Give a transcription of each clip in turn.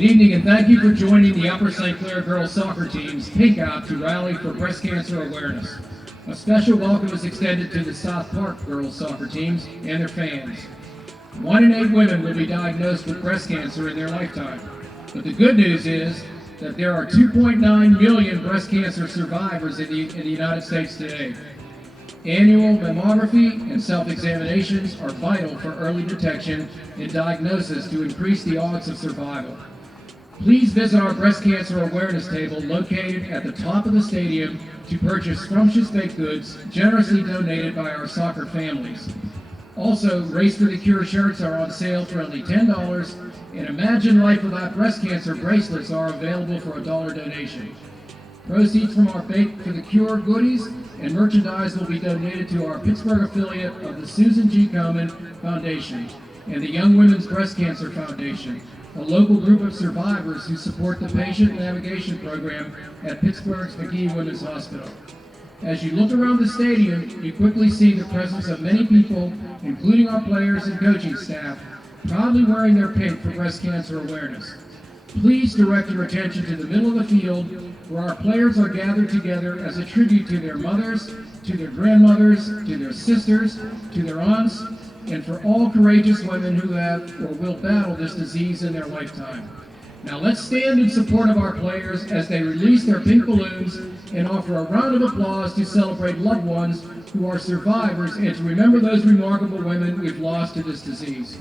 Good evening and thank you for joining the Upper St. Clair girls soccer team's Pink Out to rally for breast cancer awareness. A special welcome is extended to the South Park girls soccer teams and their fans. 1 in 8 women will be diagnosed with breast cancer in their lifetime. But the good news is that there are 2.9 million breast cancer survivors in the United States today. Annual mammography and self-examinations are vital for early detection and diagnosis to increase the odds of survival. Please visit our breast cancer awareness table located at the top of the stadium to purchase scrumptious baked goods generously donated by our soccer families. Also, Race for the Cure shirts are on sale for only $10, and Imagine Life Without Breast Cancer bracelets are available for a $1 donation. Proceeds from our Bake for the Cure goodies and merchandise will be donated to our Pittsburgh affiliate of the Susan G. Komen Foundation and the Young Women's Breast Cancer Foundation, a local group of survivors who support the patient navigation program at Pittsburgh's McGee Women's Hospital. As you look around the stadium, you quickly see the presence of many people, including our players and coaching staff, proudly wearing their pink for breast cancer awareness. Please direct your attention to the middle of the field where our players are gathered together as a tribute to their mothers, to their grandmothers, to their sisters, to their aunts, and for all courageous women who have or will battle this disease in their lifetime. Now let's stand in support of our players as they release their pink balloons and offer a round of applause to celebrate loved ones who are survivors and to remember those remarkable women we've lost to this disease.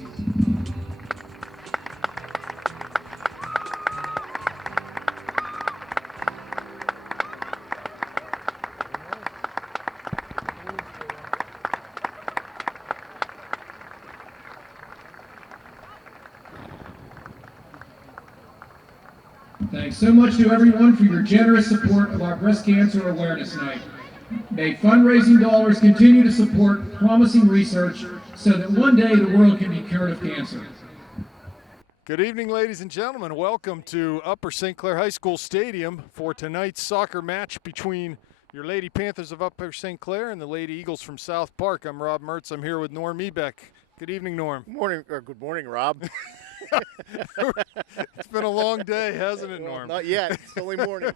Thanks so much to everyone for your generous support of our Breast Cancer Awareness Night. May fundraising dollars continue to support promising research so that one day the world can be cured of cancer. Good evening, ladies and gentlemen. Welcome to Upper St. Clair High School Stadium for tonight's soccer match between your Lady Panthers of Upper St. Clair and the Lady Eagles from South Park. I'm Rob Mertz. I'm here with Norm Ebeck. Good evening, Norm. Good morning, Rob. It's been a long day, hasn't it, Norm? Not yet. It's only morning.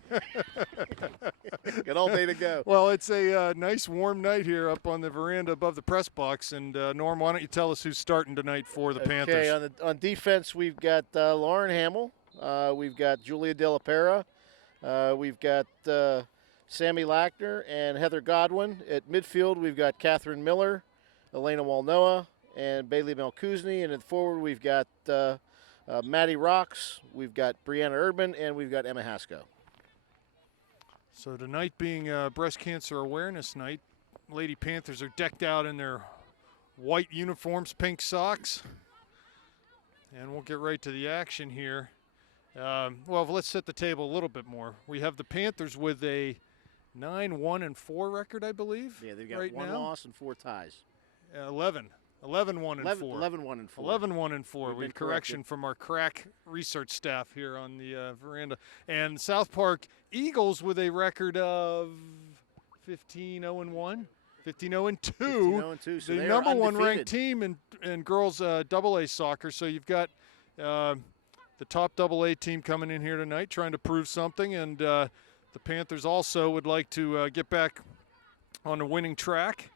Got all day to go. Well, it's a nice warm night here up on the veranda above the press box. And, Norm, why don't you tell us who's starting tonight for the Panthers? Okay, on defense, we've got Lauren Hamill. We've got Julia De La Pera. We've got Sammy Lackner and Heather Godwin. At midfield, we've got Catherine Miller, Elena Walnoa, and Bailey Melkuzni. And at forward, we've got Maddie Rocks, we've got Brianna Urban, and we've got Emma Haskell. So tonight being Breast Cancer Awareness Night, Lady Panthers are decked out in their white uniforms, pink socks. And we'll get right to the action here. Well, let's set the table a little bit more. We have the Panthers with a 9-1-4 record, I believe. Yeah, they've got right one now. Loss and 4 ties. 11-1-4. 11-1-4. 11-1-4 with correction from our crack research staff here on the veranda. And South Park Eagles with a record of 15-0-1, 15-0-2. 15-0-2. So the number one ranked team in girls AA soccer. So you've got the top AA team coming in here tonight trying to prove something. And the Panthers also would like to get back on a winning track.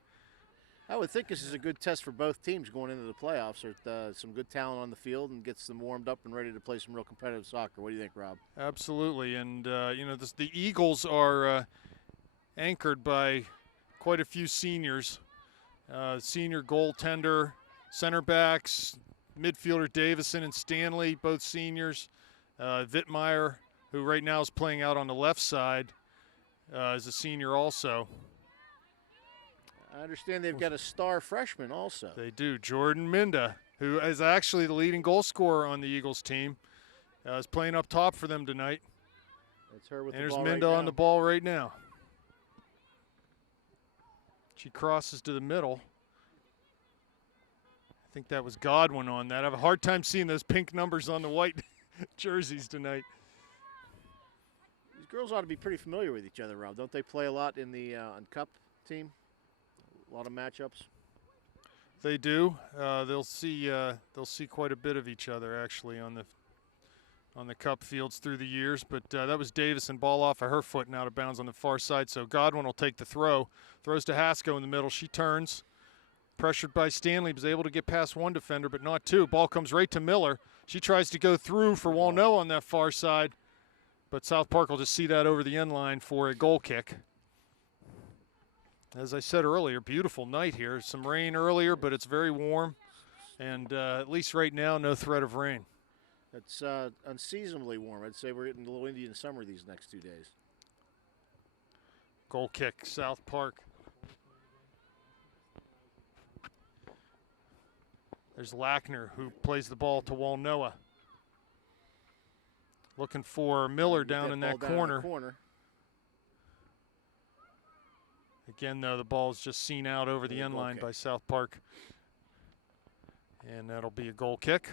I would think this is a good test for both teams going into the playoffs. There's some good talent on the field and gets them warmed up and ready to play some real competitive soccer. What do you think, Rob? Absolutely. And, the Eagles are anchored by quite a few seniors. Senior goaltender, center backs, midfielder Davison and Stanley, both seniors. Wittmeyer, who right now is playing out on the left side, is a senior also. I understand they've got a star freshman also. They do. Jordan Minda, who is actually the leading goal scorer on the Eagles team, is playing up top for them tonight. That's her with and the there's ball Minda right on the ball right now. She crosses to the middle. I think that was Godwin on that. I have a hard time seeing those pink numbers on the white jerseys tonight. These girls ought to be pretty familiar with each other, Rob. Don't they play a lot in the on Cup team? A lot of matchups. They do. They'll see quite a bit of each other actually on on the cup fields through the years, but that was Davison, ball off of her foot and out of bounds on the far side, so Godwin will take the throw. Throws to Hasko in the middle. She turns. Pressured by Stanley, was able to get past one defender, but not two. Ball comes right to Miller. She tries to go through for Walnoa on that far side, but South Park will just see that over the end line for a goal kick. As I said earlier, beautiful night here. Some rain earlier, but it's very warm, and at least right now, no threat of rain. It's unseasonably warm. I'd say we're getting a little Indian summer these next 2 days. Goal kick, South Park. There's Lackner, who plays the ball to Walnoa. Looking for Miller down in that corner. Again, though, the ball is just seen out over the end line by South Park. And that'll be a goal kick.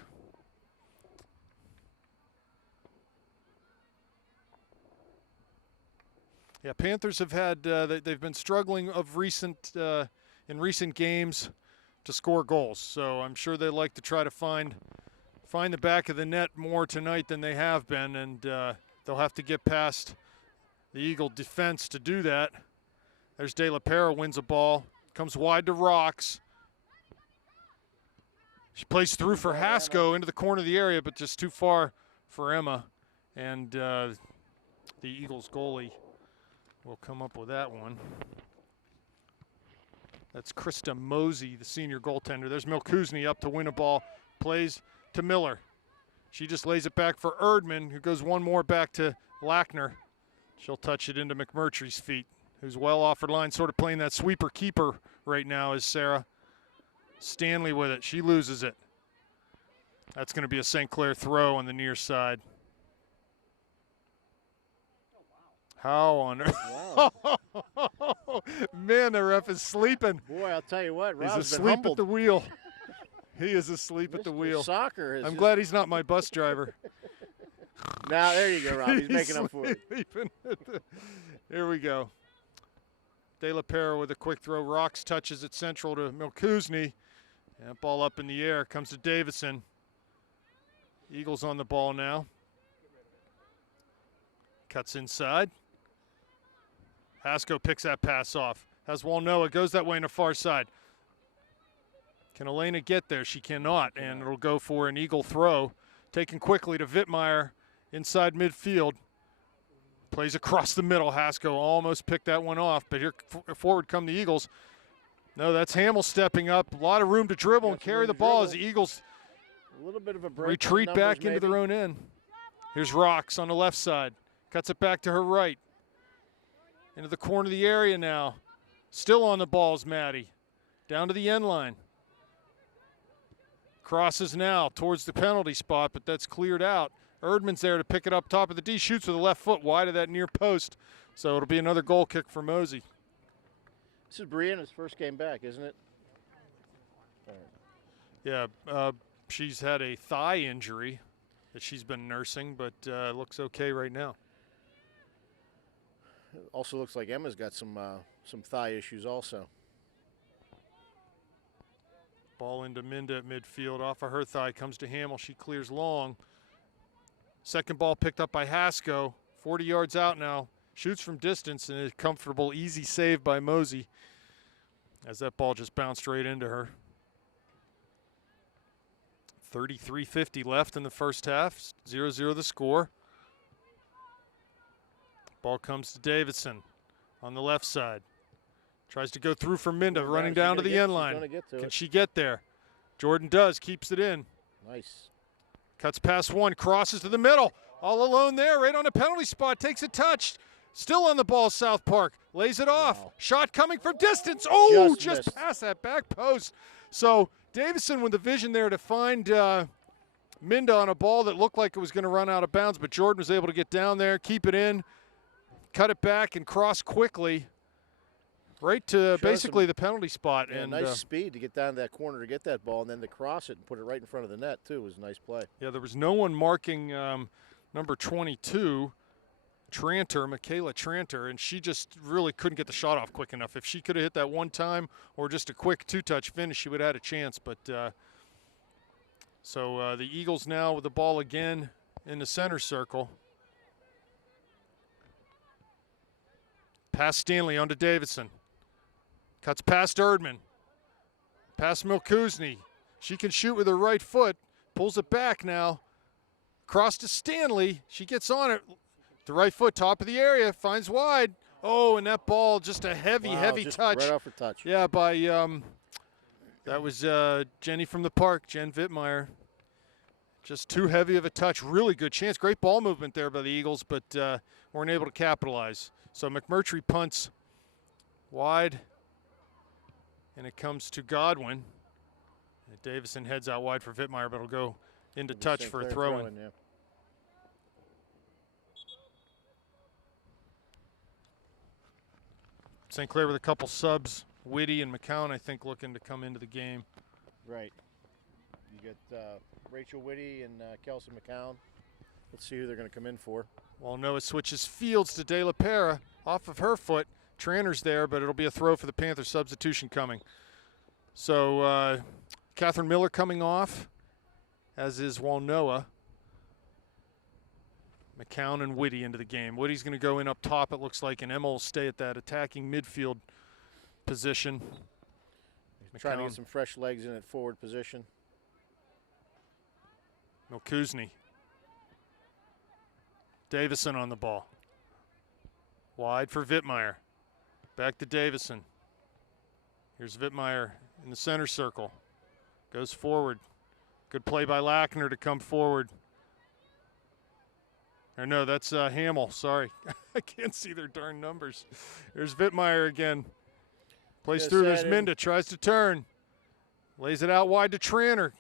Yeah, Panthers have had, they've been struggling in recent games to score goals. So I'm sure they like to try to find the back of the net more tonight than they have been, and they'll have to get past the Eagle defense to do that. There's De La Pera, wins a ball, comes wide to Rocks. She plays through for Hasko into the corner of the area, but just too far for Emma, and the Eagles goalie will come up with that one. That's Krista Mosey, the senior goaltender. There's Milkuzny up to win a ball. Plays to Miller. She just lays it back for Erdman, who goes one more back to Lackner. She'll touch it into McMurtry's feet, who's well off her line, sort of playing that sweeper-keeper right now is Sarah. Stanley with it. She loses it. That's going to be a St. Clair throw on the near side. How on earth? Wow. Man, the ref is sleeping. Boy, I'll tell you what, Rob's he's been asleep humbled. at the wheel. He is asleep at the Mr. wheel. Soccer is I'm glad he's not my bus driver. Now, there you go, Rob. He's making up for it. Here we go. De La Pera with a quick throw. Rocks touches it central to Milkuzny. And ball up in the air. Comes to Davison. Eagles on the ball now. Cuts inside. Hasko picks that pass off. Has Walnoa, goes that way on the far side. Can Elena get there? She cannot, and it'll go for an Eagle throw. Taken quickly to Vittmeyer inside midfield. Plays across the middle. Hasko almost picked that one off, but here forward come the Eagles. No, that's Hamill stepping up. A lot of room to dribble and carry the ball as the Eagles a little bit of a break retreat back into their own end. Here's Rocks on the left side. Cuts it back to her right. Into the corner of the area now. Still on the balls, Maddie. Down to the end line. Crosses now towards the penalty spot, but that's cleared out. Erdman's there to pick it up top of the D. Shoots with the left foot wide of that near post. So it'll be another goal kick for Mosey. This is Brianna's first game back, isn't it? Yeah, she's had a thigh injury that she's been nursing, but looks okay right now. Also looks like Emma's got some thigh issues also. Ball into Minda at midfield. Off of her thigh comes to Hamill. She clears long. Second ball picked up by Hasko. 40 yards out now. Shoots from distance and a comfortable, easy save by Mosey as that ball just bounced right into her. 33:50 left in the first half. 0-0 the score. Ball comes to Davidson on the left side. Tries to go through for Minda, running down to the end line. Can she get there? Jordan does, keeps it in. Nice. Cuts past one, crosses to the middle. All alone there, right on the penalty spot, takes a touch. Still on the ball, South Park. Lays it off. Wow. Shot coming from distance. Oh, just past that back post. So Davison with the vision there to find Minda on a ball that looked like it was going to run out of bounds, but Jordan was able to get down there, keep it in, cut it back, and cross quickly right to basically the penalty spot. Yeah, and nice speed to get down to that corner to get that ball, and then to cross it and put it right in front of the net, too, was a nice play. Yeah, there was no one marking number 22, Tranter, Michaela Tranter, and she just really couldn't get the shot off quick enough. If she could have hit that one time or just a quick two-touch finish, she would have had a chance. But so the Eagles now with the ball again in the center circle. Past Stanley onto Davidson. Cuts past Erdman. Past Milkuzny. She can shoot with her right foot. Pulls it back now. Cross to Stanley. She gets on it. The right foot, top of the area. Finds wide. Oh, and that ball, just a heavy just touch. Right off her touch. Yeah, by, that was Jenny from the park, Jen Vittmeyer. Just too heavy of a touch. Really good chance. Great ball movement there by the Eagles, but weren't able to capitalize. So McMurtry punts wide, and it comes to Godwin. And Davison heads out wide for Vittmeyer, but it'll go into touch for a throw-in. Yeah. St. Clair with a couple subs. Whitty and McCown, I think, looking to come into the game. Right. You get Rachel Whitty and Kelsey McCown. Let's see who they're going to come in for. Well, Noah switches fields to De La Pera off of her foot. Tranter's there, but it'll be a throw for the Panthers. Substitution coming. So Catherine Miller coming off, as is Walnoa. McCown and Whitty into the game. Whitty's going to go in up top, it looks like, and Emma will stay at that attacking midfield position. Trying to get some fresh legs in at forward position. Milkuzny. Davison on the ball. Wide for Vittmeyer. Back to Davison. Here's Vittmeyer in the center circle. Goes forward. Good play by Lackner to come forward. Or no, that's Hamill. Sorry. I can't see their darn numbers. There's Vittmeyer again. Plays through. There's Minda. Tries to turn. Lays it out wide to Tranter.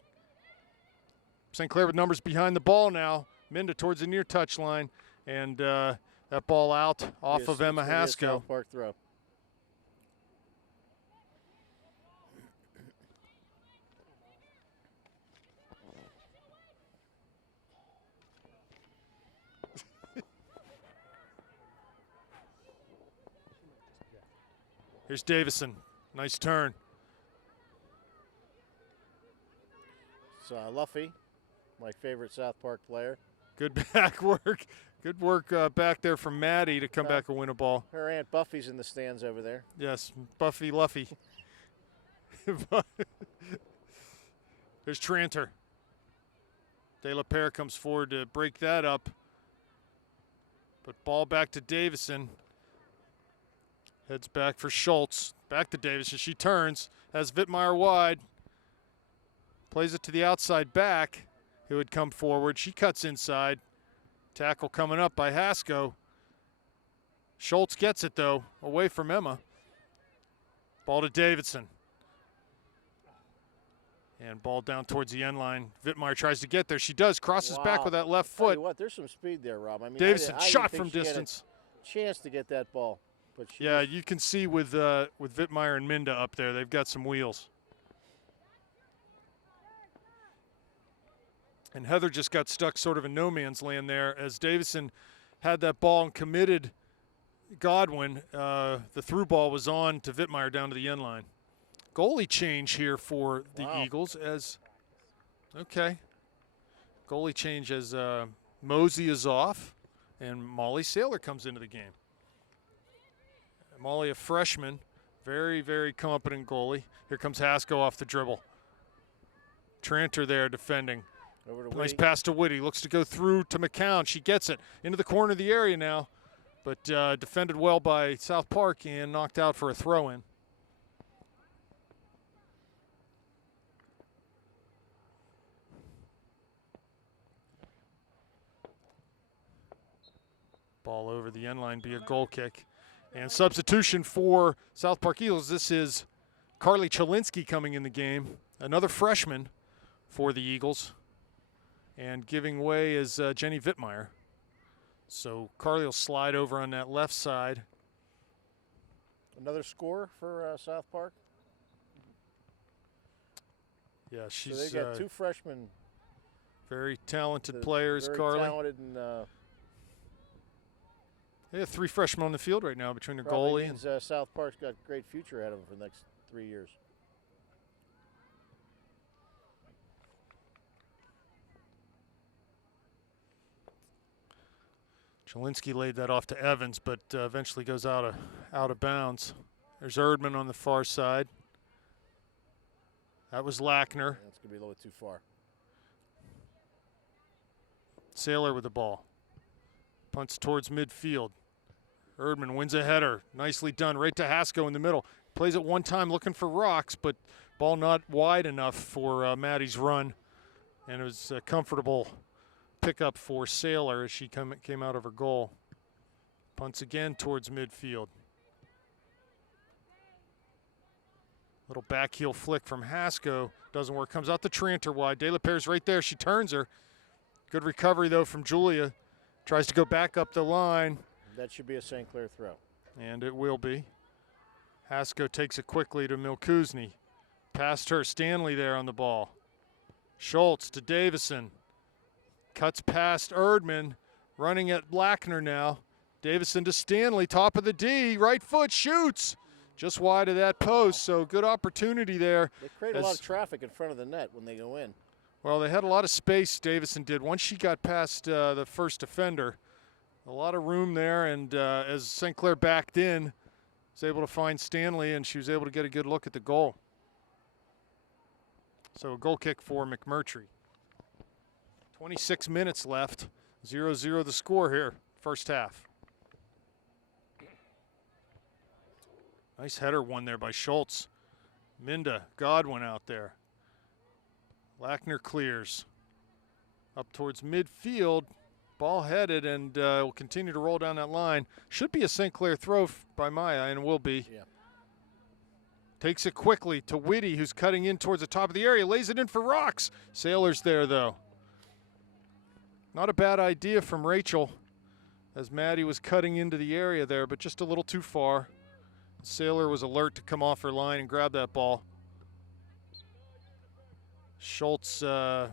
St. Clair with numbers behind the ball now. Minda towards the near touch line. And that ball out off of Emma Haskell. South Park throw. Here's Davison. Nice turn. It's Luffy, my favorite South Park player. Good back work. Good work back there from Maddie to come back and win a ball. Her Aunt Buffy's in the stands over there. Yes, Buffy Luffy. There's Tranter. De La Pera comes forward to break that up. But ball back to Davison. Heads back for Schultz. Back to Davison. She turns. Has Vittmeyer wide. Plays it to the outside back, who would come forward. She cuts inside. Tackle coming up by Haskell. Schultz gets it, though, away from Emma. Ball to Davidson. And ball down towards the end line. Vittmeyer tries to get there. She does. Crosses back with that left foot. Tell you what, there's some speed there, Rob. I mean, Davison I shot didn't from think she had distance. a chance to get that ball. But Yeah, you can see with Vittmeyer and Minda up there, they've got some wheels. And Heather just got stuck sort of in no man's land there as Davison had that ball and committed Godwin. The through ball was on to Vittmeyer down to the end line. Goalie change here for the Eagles as, okay. Goalie change as Mosey is off and Molly Saylor comes into the game. Molly, a freshman, very, very competent goalie. Here comes Haskell off the dribble. Tranter there defending. Over to Nice Whitty. pass to Whitty. Looks to go through to McCown. She gets it into the corner of the area now, but defended well by South Park and knocked out for a throw-in. Ball over the end line, be a goal kick. And substitution for South Park Eagles. This is Carly Chalinsky coming in the game, another freshman for the Eagles. And giving way is Jenny Vittmeyer. So Carly will slide over on that left side. Another score for South Park. Yeah, she's So they've got two freshmen. very talented players, very Carly. Talented and They have three freshmen on the field right now between their probably goalie means, and South Park's got a great future ahead of them for the next 3 years. Chalinsky laid that off to Evans, but eventually goes out of bounds. There's Erdman on the far side. That was Lackner. That's going to be a little bit too far. Sailor with the ball. Punts towards midfield. Erdman wins a header. Nicely done. Right to Hasko in the middle. Plays it one time looking for rocks, but ball not wide enough for Maddie's run. And it was a comfortable pickup for Sailor as she came out of her goal. Punts again towards midfield. Little back heel flick from Hasko. Doesn't work. Comes out to Tranter wide. De La Pere's right there. She turns her. Good recovery, though, from Julia. Tries to go back up the line. That should be a St. Clair throw. And it will be. Hasko takes it quickly to Milkuzni. Past her. Stanley there on the ball. Schultz to Davison. Cuts past Erdman. Running at Lackner now. Davison to Stanley. Top of the D. Right foot. Shoots. Just wide of that post, so good opportunity there. They create a lot of traffic in front of the net when they go in. Well, they had a lot of space, Davison did. Once she got past the first defender, a lot of room there, and as St. Clair backed in, was able to find Stanley, and she was able to get a good look at the goal. So a goal kick for McMurtry. 26 minutes left, 0-0 the score here, first half. Nice header won there by Schultz. Minda, Godwin out there. Lackner clears. Up towards midfield. Ball headed and will continue to roll down that line. Should be a St. Clair throw by Maya, and will be. Yeah. Takes it quickly to Whitty, who's cutting in towards the top of the area. Lays it in for Rocks. Sailor's there, though. Not a bad idea from Rachel, as Maddie was cutting into the area there, but just a little too far. Sailor was alert to come off her line and grab that ball. Schultz and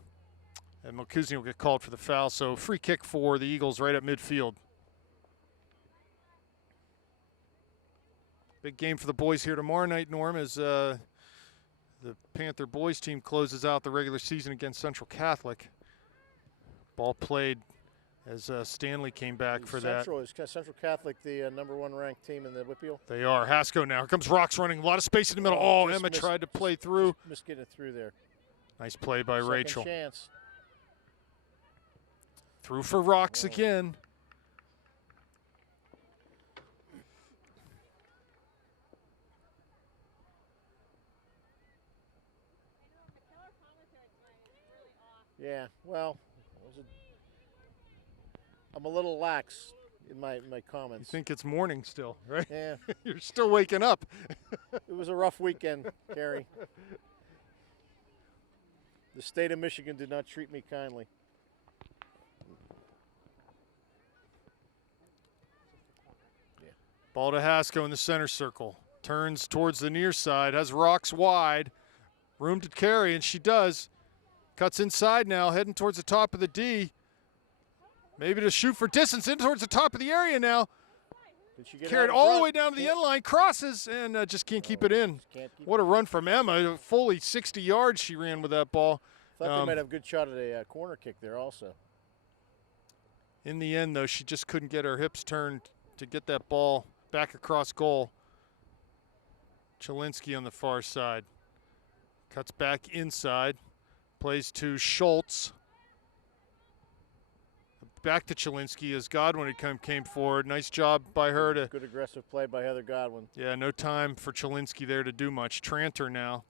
Milkuzni will get called for the foul, so free kick for the Eagles right at midfield. Big game for the boys here tomorrow night, Norm, as the Panther boys team closes out the regular season against Central Catholic. Ball played as Stanley came back for that. Is Central Catholic the #1 ranked team in the Whitfield? They are. Hasko now. Here comes Rocks running. A lot of space in the middle. Oh, Emma tried to play through. Missed getting it through there. Nice play by Second Rachel. Chance. Through for Rocks again. Yeah, well, I'm a little lax in my comments. You think it's morning still, right? Yeah. You're still waking up. It was a rough weekend, Gary. The state of Michigan did not treat me kindly. Ball to Hasko in the center circle. Turns towards the near side, has Rocks wide. Room to carry, and she does. Cuts inside now, heading towards the top of the D. Maybe to shoot for distance, in towards the top of the area now. Carried all the way down to the end line, crosses, and just can't keep it in. What a run from Emma. Fully 60 yards she ran with that ball. Thought they might have a good shot at a corner kick there also. In the end, though, she just couldn't get her hips turned to get that ball back across goal. Chalinsky on the far side. Cuts back inside. Plays to Schultz. Back to Chalinsky as Godwin came forward. Nice job by her to. Good aggressive play by Heather Godwin. Yeah, no time for Chalinsky there to do much. Tranter now.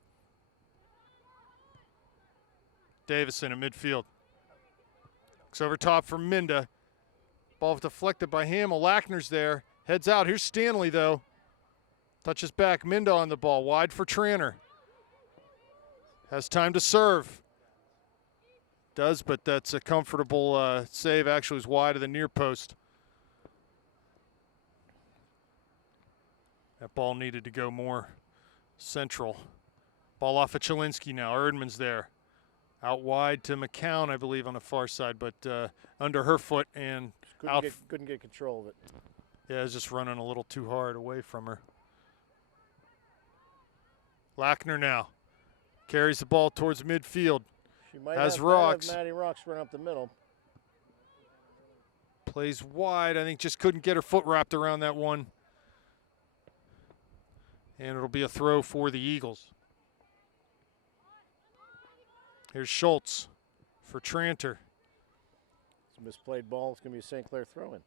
Davison in midfield. Looks over top for Minda. Ball deflected by Hamill. Lackner's there. Heads out. Here's Stanley, though. Touches back. Minda on the ball. Wide for Tranter. Has time to serve. Does, but that's a comfortable save. Actually, was wide of the near post. That ball needed to go more central. Ball off of Chalinsky now. Erdman's there. Out wide to McCown, I believe, on the far side, but under her foot and couldn't get control of it. Yeah, it was just running a little too hard away from her. Lackner now. Carries the ball towards midfield. She might has have Rocks. Maddie Rocks run up the middle. Plays wide. I think just couldn't get her foot wrapped around that one. And it'll be a throw for the Eagles. Here's Schultz for Tranter. It's a misplayed ball. It's going to be a St. Clair throw-in.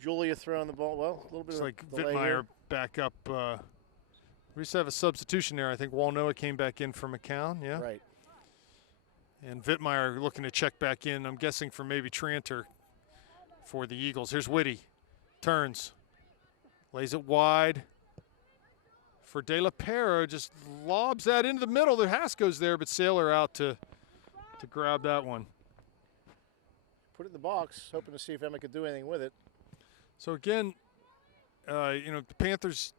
Julia throwing the ball. Well, a little bit It's of like delay Wittmeyer here. back up. We just have a substitution there. I think Walnoa came back in for McCown, yeah? Right. And Wittmeyer looking to check back in, I'm guessing for maybe Tranter for the Eagles. Here's Whitty. Turns. Lays it wide for De La Pera. Just lobs that into the middle. The Hasko's there, but Sailor out to grab that one. Put it in the box, hoping to see if Emma could do anything with it. So again, the Panthers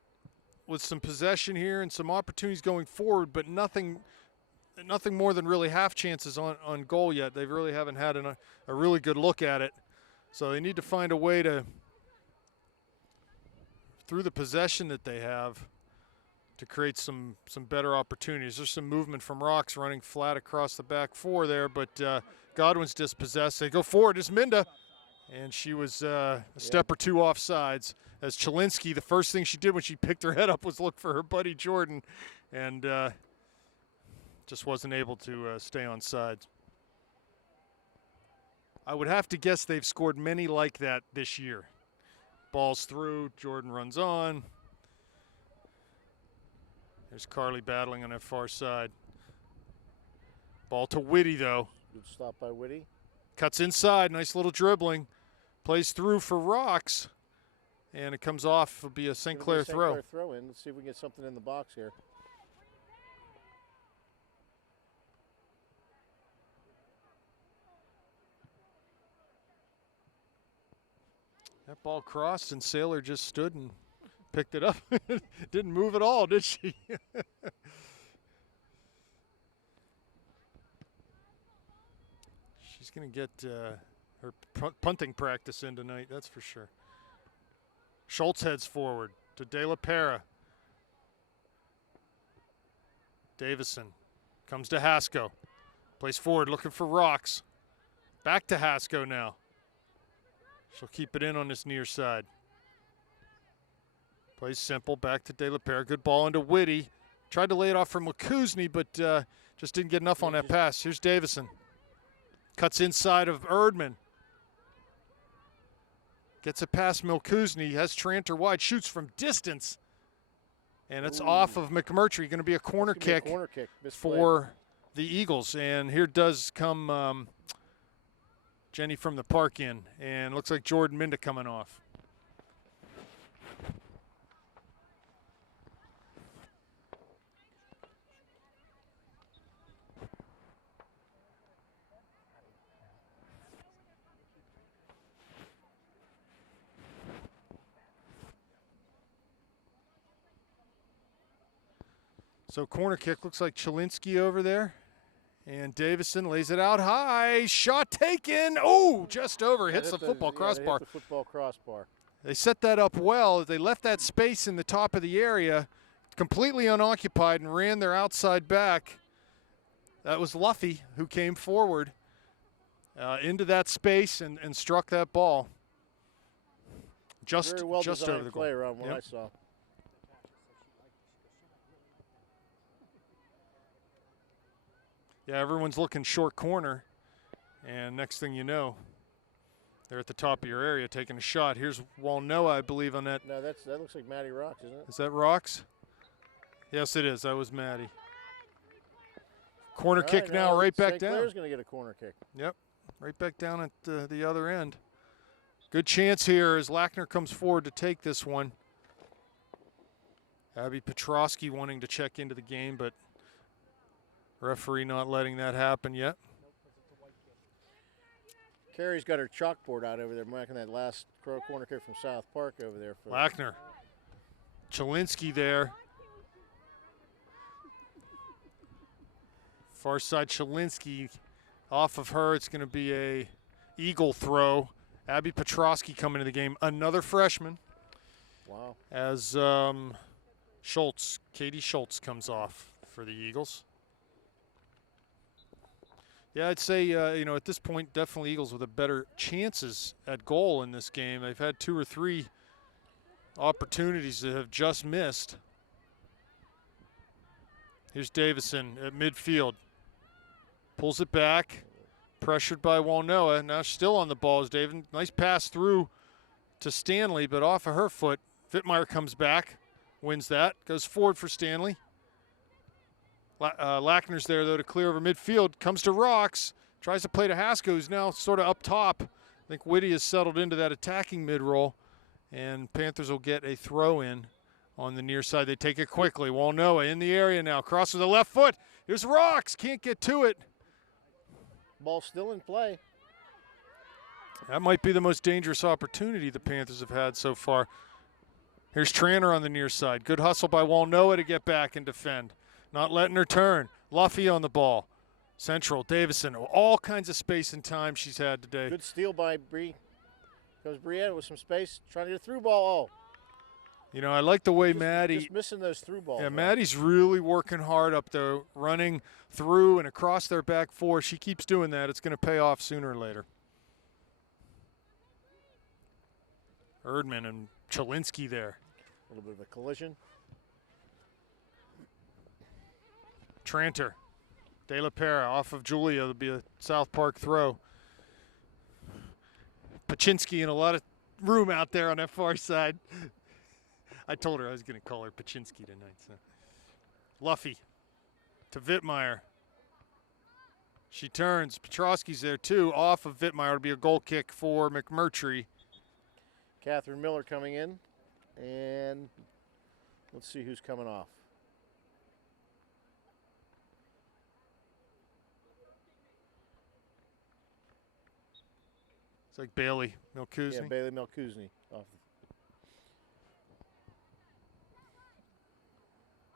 with some possession here and some opportunities going forward, but nothing more than really half chances on goal yet. They really haven't had a really good look at it. So they need to find a way to, through the possession that they have, to create some better opportunities. There's some movement from Rocks running flat across the back four there, but Godwin's dispossessed. They go forward. It's Minda. And she was a step or two off sides. As Chalinsky, the first thing she did when she picked her head up was look for her buddy Jordan, and just wasn't able to stay on sides. I would have to guess they've scored many like that this year. Ball's through, Jordan runs on. There's Carly battling on that far side. Ball to Whitty, though. Good stop by Whitty. Cuts inside, nice little dribbling. Plays through for Rocks, and it comes off. It'll be a St. Clair throw. St. Clair throw in. Let's see if we can get something in the box here. That ball crossed, and Sailor just stood and picked it up. Didn't move at all, did she? She's going to get her punting practice in tonight, that's for sure. Schultz heads forward to De La Pera. Davison comes to Hasko. Plays forward looking for Rocks. Back to Hasko now. She'll keep it in on this near side. Plays simple, back to De La Pera. Good ball into Whitty. Tried to lay it off from Lakuzny, but just didn't get enough on that pass. Here's Davison. Cuts inside of Erdman. Gets it past Milkuzny. Has Tranter wide. Shoots from distance. And it's off of McMurtry. Going to be a corner kick, for the Eagles. And here does come Jenny from the park in. And looks like Jordan Minda coming off. So corner kick looks like Chalinsky over there. And Davison lays it out high. Shot taken. Oh, just over. Hits the football crossbar. Hit the football crossbar. They set that up well. They left that space in the top of the area completely unoccupied and ran their outside back. That was Luffy who came forward into that space and struck that ball. Just Very well over the goal. Play around what I saw. Yeah, everyone's looking short corner, and next thing you know, they're at the top of your area taking a shot. Here's Walnoa, I believe, on that. No, that looks like Maddie Rocks, isn't it? Is that Rocks? Yes, it is. That was Maddie. Corner kick now, right back down. St. Clair's going to get a corner kick. Yep, right back down at the other end. Good chance here as Lackner comes forward to take this one. Abby Petrosky wanting to check into the game, but referee not letting that happen yet. Carrie's got her chalkboard out over there, marking that last corner kick from South Park over there. For Lackner. Chalinsky there. Far side Chalinsky. Off of her, it's going to be a Eagle throw. Abby Petrosky coming into the game. Another freshman. Wow. As Katie Schultz comes off. for the Eagles. Yeah, I'd say, at this point, definitely Eagles with a better chances at goal in this game. They've had 2 or 3 opportunities that have just missed. Here's Davison at midfield. Pulls it back. Pressured by Walnoa. Now still on the ball is David. Nice pass through to Stanley, but off of her foot. Vittmeyer comes back. Wins that. Goes forward for Stanley. Lackner's there, though, to clear over midfield. Comes to Rocks. Tries to play to Haskell, who's now sort of up top. I think Whitty has settled into that attacking mid-roll. And Panthers will get a throw-in on the near side. They take it quickly. Walnoa in the area now. Crosses the left foot. Here's Rocks. Can't get to it. Ball still in play. That might be the most dangerous opportunity the Panthers have had so far. Here's Tranter on the near side. Good hustle by Walnoa to get back and defend. Not letting her turn. Luffy on the ball. Central, Davison. All kinds of space and time she's had today. Good steal by Bree. Goes Brianna with some space. Trying to get a through ball. Oh. I like the way Maddie. Just missing those through balls. Yeah, man. Maddie's really working hard up there, running through and across their back four. She keeps doing that. It's going to pay off sooner or later. Erdman and Chalinsky there. A little bit of a collision. Tranter. De La Pera off of Julia. It'll be a South Park throw. Paczynski in a lot of room out there on that far side. I told her I was going to call her Paczynski tonight. So. Luffy to Vittmeyer. She turns. Petrosky's there too. Off of Vittmeyer. It'll be a goal kick for McMurtry. Catherine Miller coming in. And let's see who's coming off. It's like Bailey Milkuzny. Yeah, Bailey Milkuzny.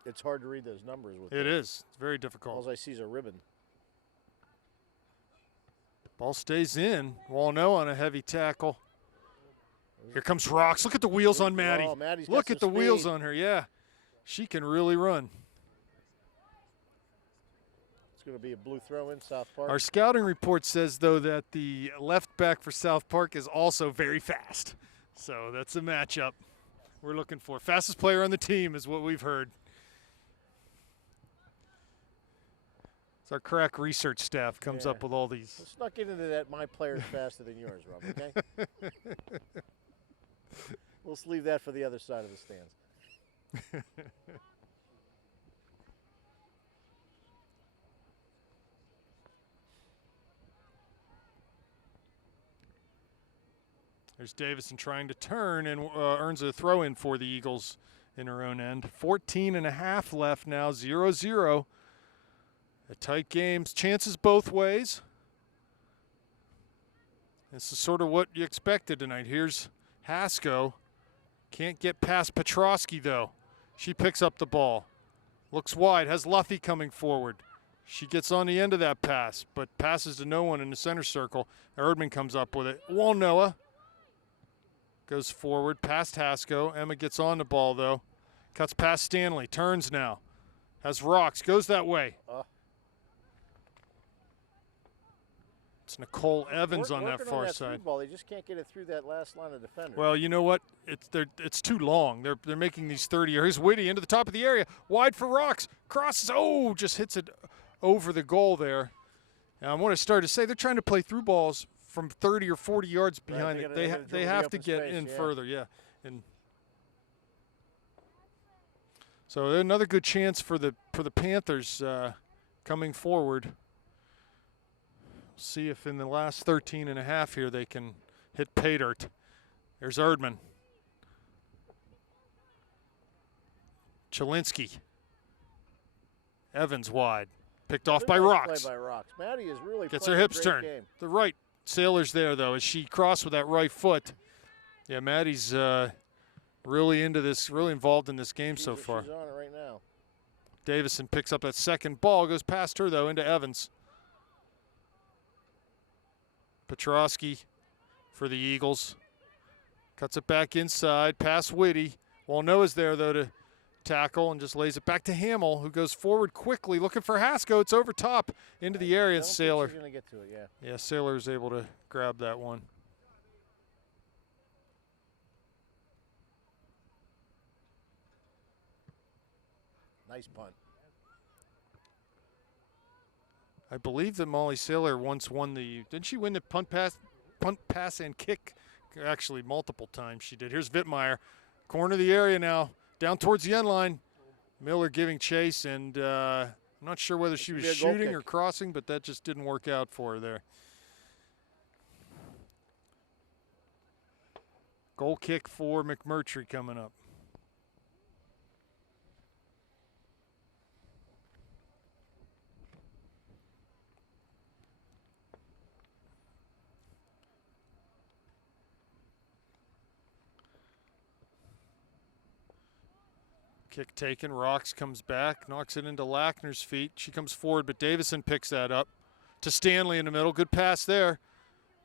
It's hard to read those numbers with It is. It's very difficult. All I see is a ribbon. Ball stays in. Walno on a heavy tackle. Here comes Rocks. Look at the wheels on Maddie. Oh, Maddie's got Look at the some wheels speed. on her. Yeah. She can really run. It's going to be a blue throw in South Park. Our scouting report says, though, that the left back for South Park is also very fast. So that's a matchup we're looking for. Fastest player on the team is what we've heard. It's our crack research staff comes up with all these. Let's not get into that. My player's faster than yours, Rob, okay? Let's leave that for the other side of the stands. There's Davison trying to turn and earns a throw in for the Eagles in her own end. 14.5 left now, 0-0. A tight game, chances both ways. This is sort of what you expected tonight. Here's Haskell. Can't get past Petrosky, though. She picks up the ball. Looks wide, has Luffy coming forward. She gets on the end of that pass, but passes to no one in the center circle. Erdman comes up with it. Walnoa goes forward, past Haskell. Emma gets on the ball, though. Cuts past Stanley, turns now. Has Rocks, goes that way. It's Nicole Evans on that far side. Ball. They just can't get it through that last line of defenders. Well, you know what? It's too long. They're making these 30. Here's Whitty into the top of the area. Wide for Rocks. Crosses. Oh, just hits it over the goal there. And I want to start to say they're trying to play through balls from 30 or 40 yards behind it. They have to get in further, yeah. And so another good chance for the Panthers coming forward. See if in the last 13 and a half here they can hit pay dirt. There's Erdman. Chalinsky. Evans wide. Picked off by Rocks. Play by Rocks. Maddie is really gets playing her hips a great turned. Game. The right Sailor's there, though, as she crossed with that right foot. Yeah, Maddie's really into this, really involved in this game so far. She's on it right now. Davison picks up that second ball, goes past her, though, into Evans. Petrosky for the Eagles. Cuts it back inside, past Whitty. Walnoa's there, though, to tackle and just lays it back to Hamill, who goes forward quickly, looking for Hasko. It's over top into the area. Sailor. Gonna get to it, yeah. Yeah, Sailor is able to grab that one. Nice punt. I believe that Molly Sailor once won the, didn't she win the punt, pass, and kick? Actually, multiple times she did. Here's Wittmeyer, corner of the area now, down towards the end line. Miller giving chase, and I'm not sure whether she was shooting or crossing, but that just didn't work out for her there. Goal kick for McMurtry coming up. Kick taken, Rocks comes back, knocks it into Lackner's feet. She comes forward, but Davison picks that up to Stanley in the middle. Good pass there.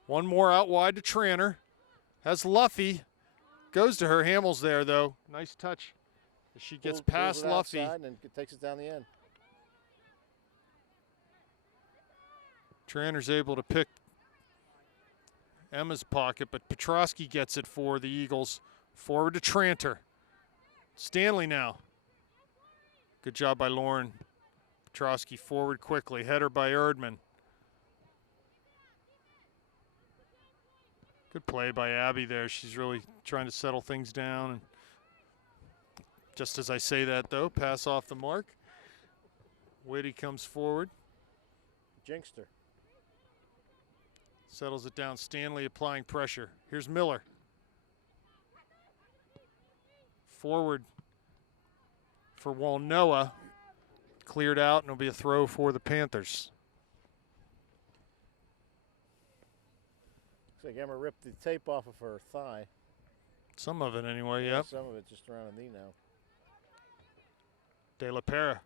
One more out wide to Tranter. Has Luffy. Goes to her. Hamill's there, though. Nice touch. She gets past Luffy. And takes it down the end. Tranter's able to pick Emma's pocket, but Petrosky gets it for the Eagles. Forward to Tranter. Stanley now. Good job by Lauren. Petrosky forward quickly. Header by Erdman. Good play by Abby there. She's really trying to settle things down. And just as I say that, though, pass off the mark. Whitty comes forward. Jinxter. Settles it down. Stanley applying pressure. Here's Miller. Forward for Walnoa. Cleared out, and it'll be a throw for the Panthers. Looks like Emma ripped the tape off of her thigh. Some of it anyway, yep. Some of it just around the knee now. De La Pera.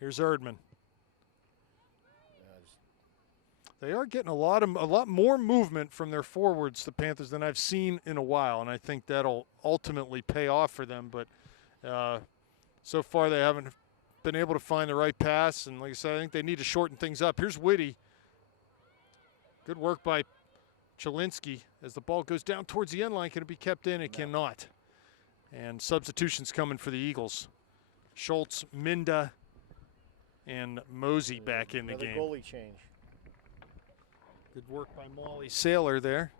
Here's Erdman. They are getting a lot more movement from their forwards, the Panthers, than I've seen in a while, and I think that'll ultimately pay off for them. But so far they haven't been able to find the right pass, and like I said, I think they need to shorten things up. Here's Whitty. Good work by Chalinsky as the ball goes down towards the end line. Can it be kept in? It cannot. And substitutions coming for the Eagles. Schultz, Minda, and Mosey back in the game. Another goalie change. Good work by Molly Sailor there.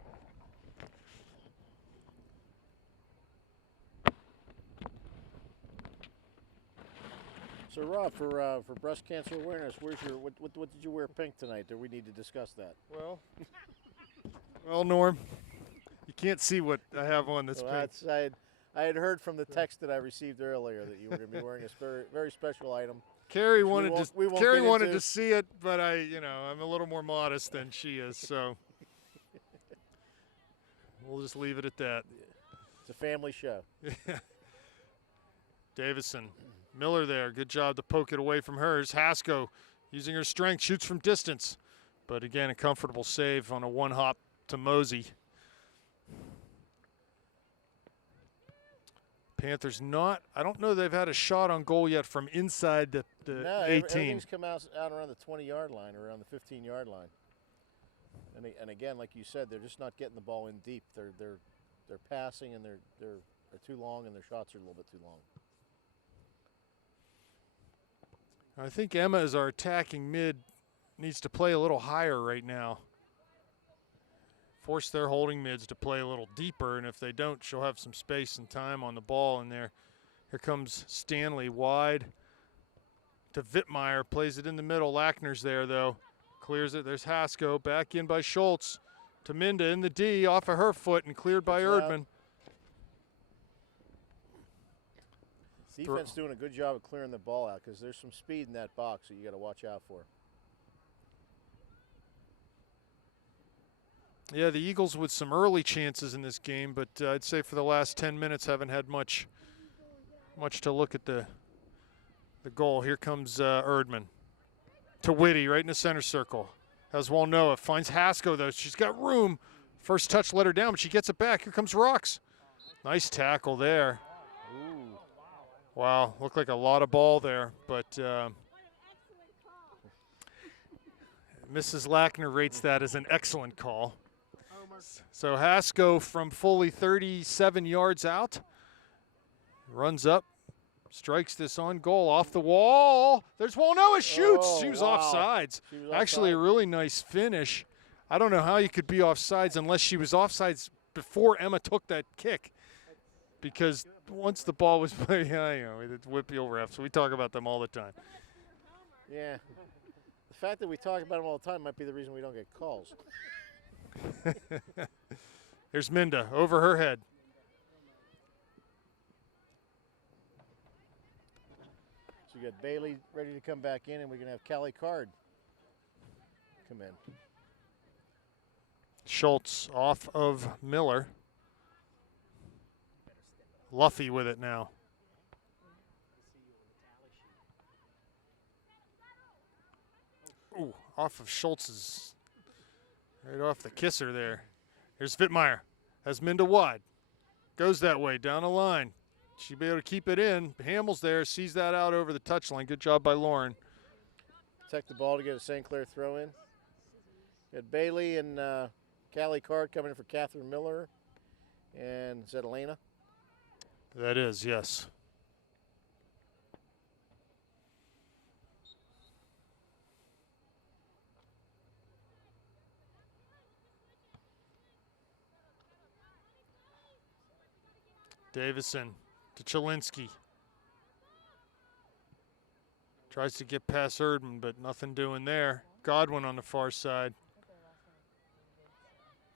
So Rob, for breast cancer awareness, where's your what did you wear pink tonight? Do we need to discuss that? Well, Norm, you can't see what I have on this pink. I had heard from the text that I received earlier that you were going to be wearing a very, very special item. Carrie wanted to see it, but I'm a little more modest than she is, so we'll just leave it at that. It's a family show. Davison, Miller there, good job to poke it away from hers. Hasko using her strength, shoots from distance, but again a comfortable save on a one hop to Mosey. Panthers I don't know they've had a shot on goal yet from inside the 18. Everything's come out around the 20-yard line, around the 15-yard line. And again, like you said, they're just not getting the ball in deep. They're passing and they're too long, and their shots are a little bit too long. I think Emma, as our attacking mid, needs to play a little higher right now. Force their holding mids to play a little deeper, and if they don't, she'll have some space and time on the ball in there. Here comes Stanley wide to Wittmeyer, plays it in the middle. Lackner's there, though. Clears it. There's Hasko, back in by Schultz to Minda in the D, off of her foot, and cleared by Erdman. Defense doing a good job of clearing the ball out because there's some speed in that box that you got to watch out for. Yeah, the Eagles with some early chances in this game, but I'd say for the last 10 minutes haven't had much to look at the goal. Here comes Erdman to Whitty right in the center circle. Has Walnoa, finds Hasko though. She's got room. First touch let her down, but she gets it back. Here comes Rocks. Nice tackle there. Wow, looked like a lot of ball there, but Mrs. Lackner rates that as an excellent call. So Hasko from fully 37 yards out, runs up, strikes this on goal off the wall. There's one. No, it shoots. Oh, She was wow. offsides. She was Actually, a offside. really nice finish. I don't know how you could be offsides unless she was offsides before Emma took that kick. Because once the ball was played, yeah, you know, it's Whitfield refs. We talk about them all the time. Yeah. The fact that we talk about them all the time might be the reason we don't get calls. Here's Minda over her head. So you got Bailey ready to come back in, and we're going to have Callie Card come in. Schultz off of Miller. Luffy with it now. Ooh, off of Schultz's. Right off the kisser there. Here's Vittmeyer. Has Minda wide. Goes that way, down the line. She'll be able to keep it in. Hamill's there, sees that out over the touchline. Good job by Lauren. Protect the ball to get a St. Clair throw in. Got Bailey and Callie Card coming in for Catherine Miller. And is that Elena? That is, yes. Davison to Chalinsky. Tries to get past Erdman, but nothing doing there. Godwin on the far side.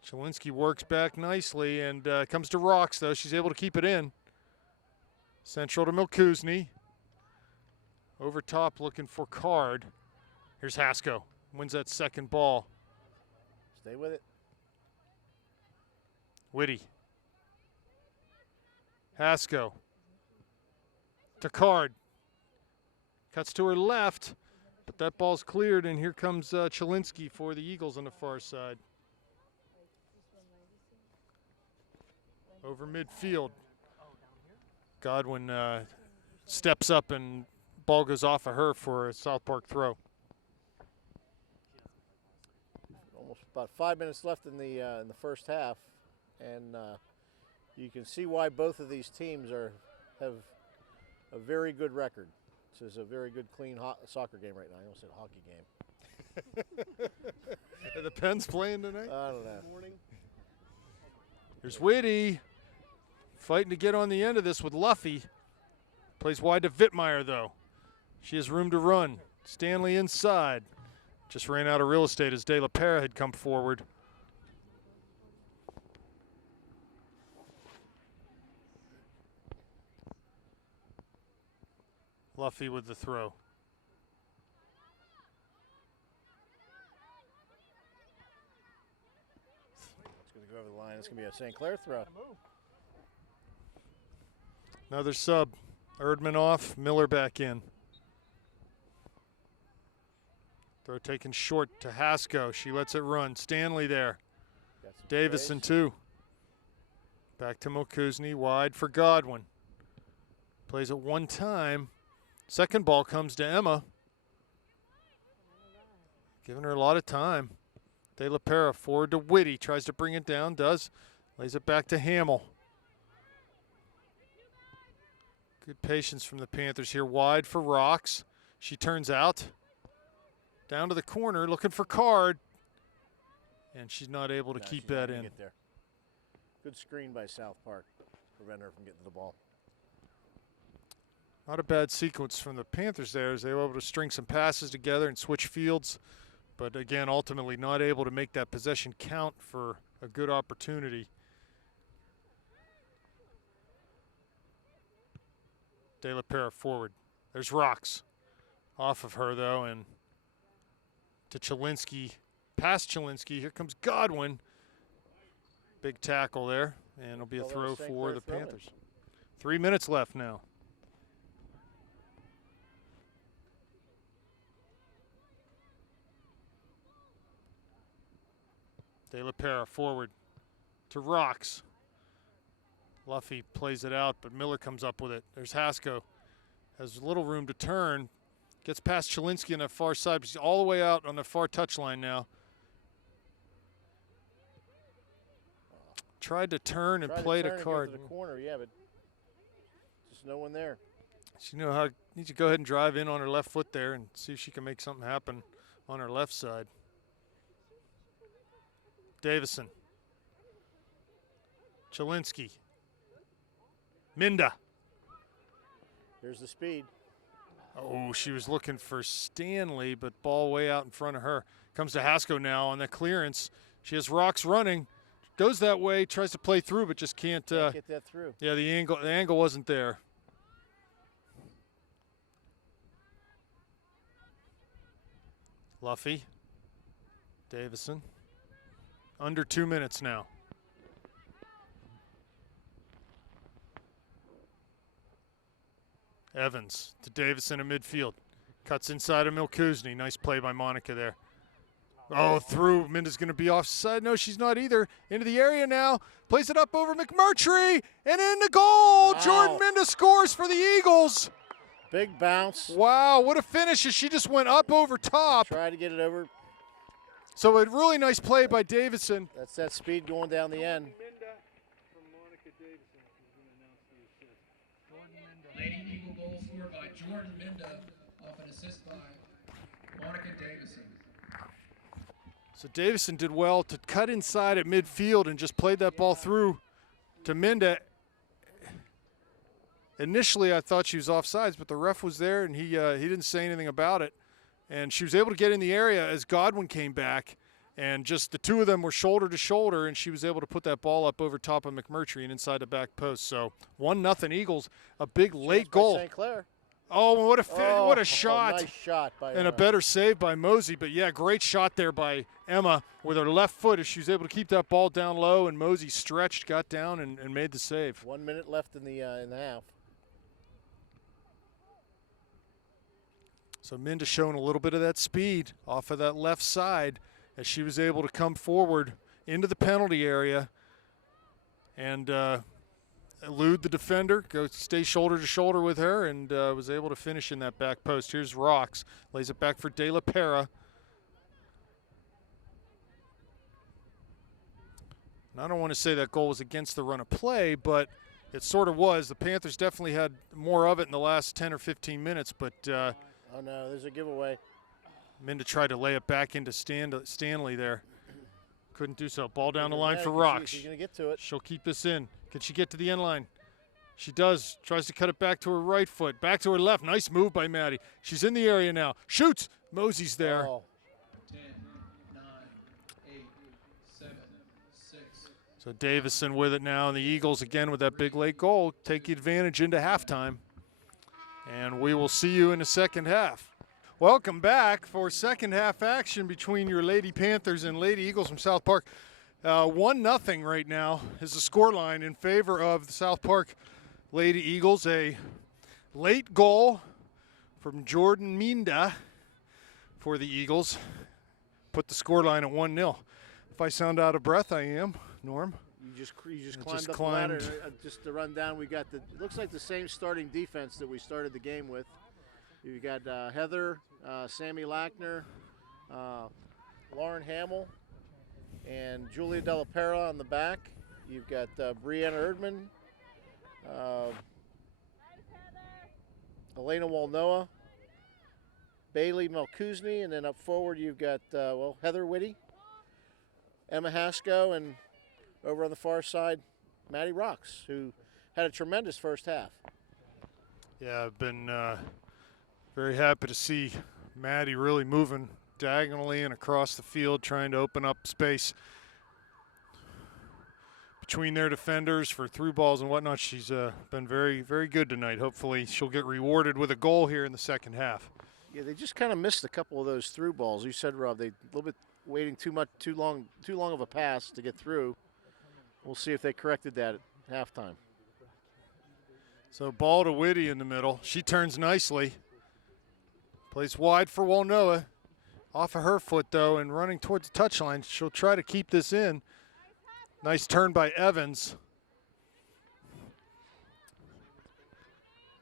Chalinsky works back nicely and comes to Rocks, though. She's able to keep it in. Central to Milkuzny. Over top looking for Card. Here's Hasko. Wins that second ball. Stay with it. Whitty. Hasko. To Card. Cuts to her left, but that ball's cleared, and here comes Chalinsky for the Eagles on the far side. Over midfield. Godwin steps up, and ball goes off of her for a South Park throw. Almost about 5 minutes left in the first half, and you can see why both of these teams have a very good record. This is a very good, clean soccer game right now. I almost said hockey game. Are the Pens playing tonight? I don't know. Here's Whitty. Fighting to get on the end of this with Luffy. Plays wide to Vittmeyer, though. She has room to run. Stanley inside. Just ran out of real estate as De La Pera had come forward. Luffy with the throw. It's going to go over the line. It's going to be a St. Clair throw. Another sub. Erdman off, Miller back in. Throw taken short to Hasko. She lets it run. Stanley there. Got some Davison space. too. Back to Milkuzny, wide for Godwin. Plays it one time. Second ball comes to Emma. Giving her a lot of time. De La Pera forward to Whitty. Tries to bring it down, does. Lays it back to Hamill. Good patience from the Panthers here. Wide for Rocks. She turns out. Down to the corner, looking for Card. And she's not able to No, keep she's not that gonna in. get there. Good screen by South Park. Prevent her from getting to the ball. Not a bad sequence from the Panthers there as they were able to string some passes together and switch fields. But again, ultimately not able to make that possession count for a good opportunity. De La Pera forward. There's Rocks. Off of her, though, and to Chalinsky. Past Chalinsky. Here comes Godwin. Big tackle there, and it'll be a Well, that throw was St. for Clair the throw-in. Panthers. 3 minutes left now. De La Pera forward to Rocks. Luffy plays it out, but Miller comes up with it. There's Hasko. has little room to turn. Gets past Chilinsky on that far side, but she's all the way out on the far touchline now. Tried to turn and played a card. To the corner, yeah, but just no one there. She needs to go ahead and drive in on her left foot there and see if she can make something happen on her left side. Davison. Chilinsky. Minda. Here's the speed. Oh, she was looking for Stanley, but ball way out in front of her. Comes to Hasko now on the clearance. She has rocks running. Goes that way, tries to play through, but just can't get that through. Yeah, the angle wasn't there. Luffy. Davison. Under 2 minutes now. Evans to Davison in midfield. Cuts inside of Milkuzny. Nice play by Monica there. Oh, through. Minda's going to be offside. No, she's not either. Into the area now. Plays it up over McMurtry. And in the goal. Wow. Jordan Minda scores for the Eagles. Big bounce. Wow, what a finish. She just went up over top. Try to get it over. So a really nice play by Davison. That's that speed going down the end. Lady Eagle goal scored by Jordan Minda off an assist by Monica Davison. So Davison did well to cut inside at midfield and just played that ball through to Minda. Initially, I thought she was offsides, but the ref was there, and he didn't say anything about it. And she was able to get in the area as Godwin came back, and just the two of them were shoulder to shoulder, and she was able to put that ball up over top of McMurtry and inside the back post. So 1-0 Eagles, a big late goal. St. Clair. Oh, what a shot. Nice shot by And a better save by Mosey. But, yeah, great shot there by Emma with her left foot as she was able to keep that ball down low, and Mosey stretched, got down, and made the save. 1 minute left in the half. So Minda showing a little bit of that speed off of that left side as she was able to come forward into the penalty area and elude the defender, go stay shoulder to shoulder with her, and was able to finish in that back post. Here's Rocks, lays it back for De La Pera. And I don't want to say that goal was against the run of play, but it sort of was. The Panthers definitely had more of it in the last 10 or 15 minutes, but oh, no, there's a giveaway. Minda tried to lay it back into Stanley there. Couldn't do so. Ball down the line for Rocks. She's going to get to it. She'll keep this in. Can she get to the end line? She does. Tries to cut it back to her right foot. Back to her left. Nice move by Maddie. She's in the area now. Shoots. Mosey's there. Oh. 10, 9, 8, 7, 6. So Davison with it now. And the Eagles, again, with that big late goal, take advantage into halftime. And we will see you in the second half. Welcome back for second half action between your Lady Panthers and Lady Eagles from South Park. 1-0 right now is the scoreline in favor of the South Park Lady Eagles. A late goal from Jordan Minda for the Eagles. Put the scoreline at 1-0. If I sound out of breath, I am, Norm. You just climbed up the ladder. Just to run down, we got it looks like the same starting defense that we started the game with. You got Heather, Sammy Lackner, Lauren Hamill, and Julia Della Pera on the back. You've got Brianna Erdman, Elena Walnoa, Bailey Melkuzny, and then up forward you've got Heather Whitty, Emma Hasko, and over on the far side, Maddie Rocks, who had a tremendous first half. Yeah, I've been very happy to see Maddie really moving diagonally and across the field, trying to open up space between their defenders for through balls and whatnot. She's been very, very good tonight. Hopefully she'll get rewarded with a goal here in the second half. Yeah, they just kind of missed a couple of those through balls. You said, Rob, they a little bit waiting too long of a pass to get through. We'll see if they corrected that at halftime. So ball to Whitty in the middle. She turns nicely. Plays wide for Walnoa. Off of her foot, though, and running towards the touchline. She'll try to keep this in. Nice turn by Evans.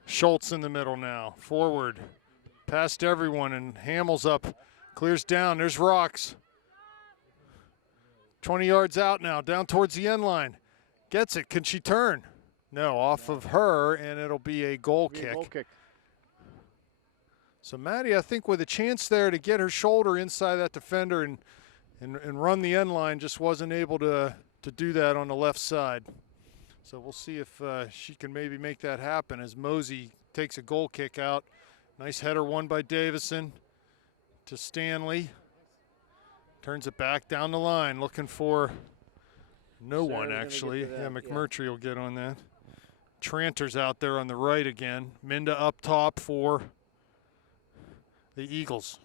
Schultz in the middle now. Forward. Past everyone, and Hamill's up. Clears down. There's Rocks. 20 yards out now, down towards the end line. Gets it. Can she turn? No, off of her, and it'll be a goal kick. So Maddie, I think with a chance there to get her shoulder inside that defender and run the end line, just wasn't able to do that on the left side. So we'll see if she can maybe make that happen as Mosey takes a goal kick out. Nice header won by Davison to Stanley. Turns it back down the line, looking for no one actually. Yeah, McMurtry will get on that. Tranter's out there on the right again. Minda up top for the Eagles.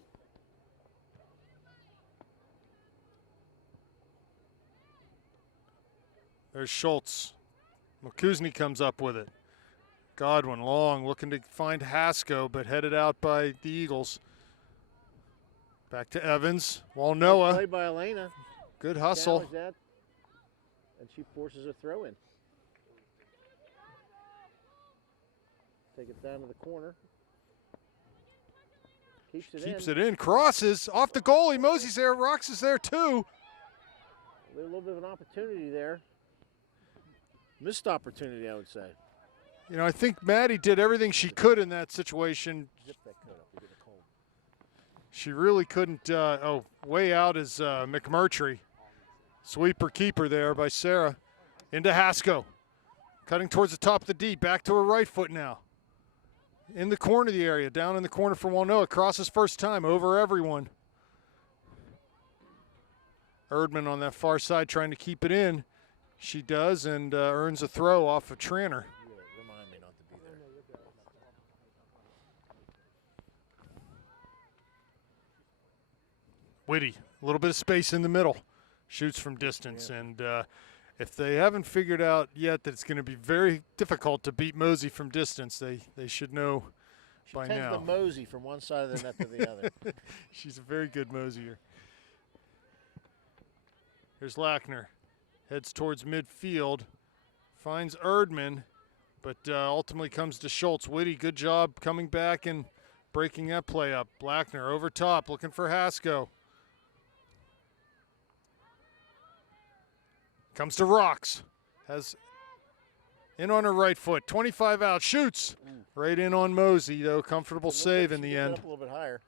There's Schultz. Makuzny comes up with it. Godwin long, looking to find Hasko, but headed out by the Eagles. Back to Evans. Walnoa. Play by Elena. Good hustle. Challenge that, and she forces a throw in. Take it down to the corner. Keeps it in. Crosses off the goalie. Mosey's there. Rocks is there too. A little bit of an opportunity there. Missed opportunity, I would say. You know, I think Maddie did everything she could in that situation. Zip that coat up. You get a cold. She really couldn't. Way out is McMurtry. Sweeper keeper there by Sarah. Into Hasko. Cutting towards the top of the D. Back to her right foot now. In the corner of the area. Down in the corner for Walnoa. Crosses first time over everyone. Erdman on that far side trying to keep it in. She does, and earns a throw off of Tranter. Remind me not to be there. Whitty, a little bit of space in the middle. Shoots from distance, and if they haven't figured out yet that it's going to be very difficult to beat Mosey from distance, they should know by now. She tends to mosey from one side of the net to the other. She's a very good mosier. Here's Lackner. Heads towards midfield. Finds Erdman, but ultimately comes to Schultz. Whitty, good job coming back and breaking that play up. Lackner over top, looking for Hasko. Comes to Rocks. Has in on her right foot. 25 out. Shoots. Right in on Mosey, though. Comfortable save in the end. Up a little bit higher.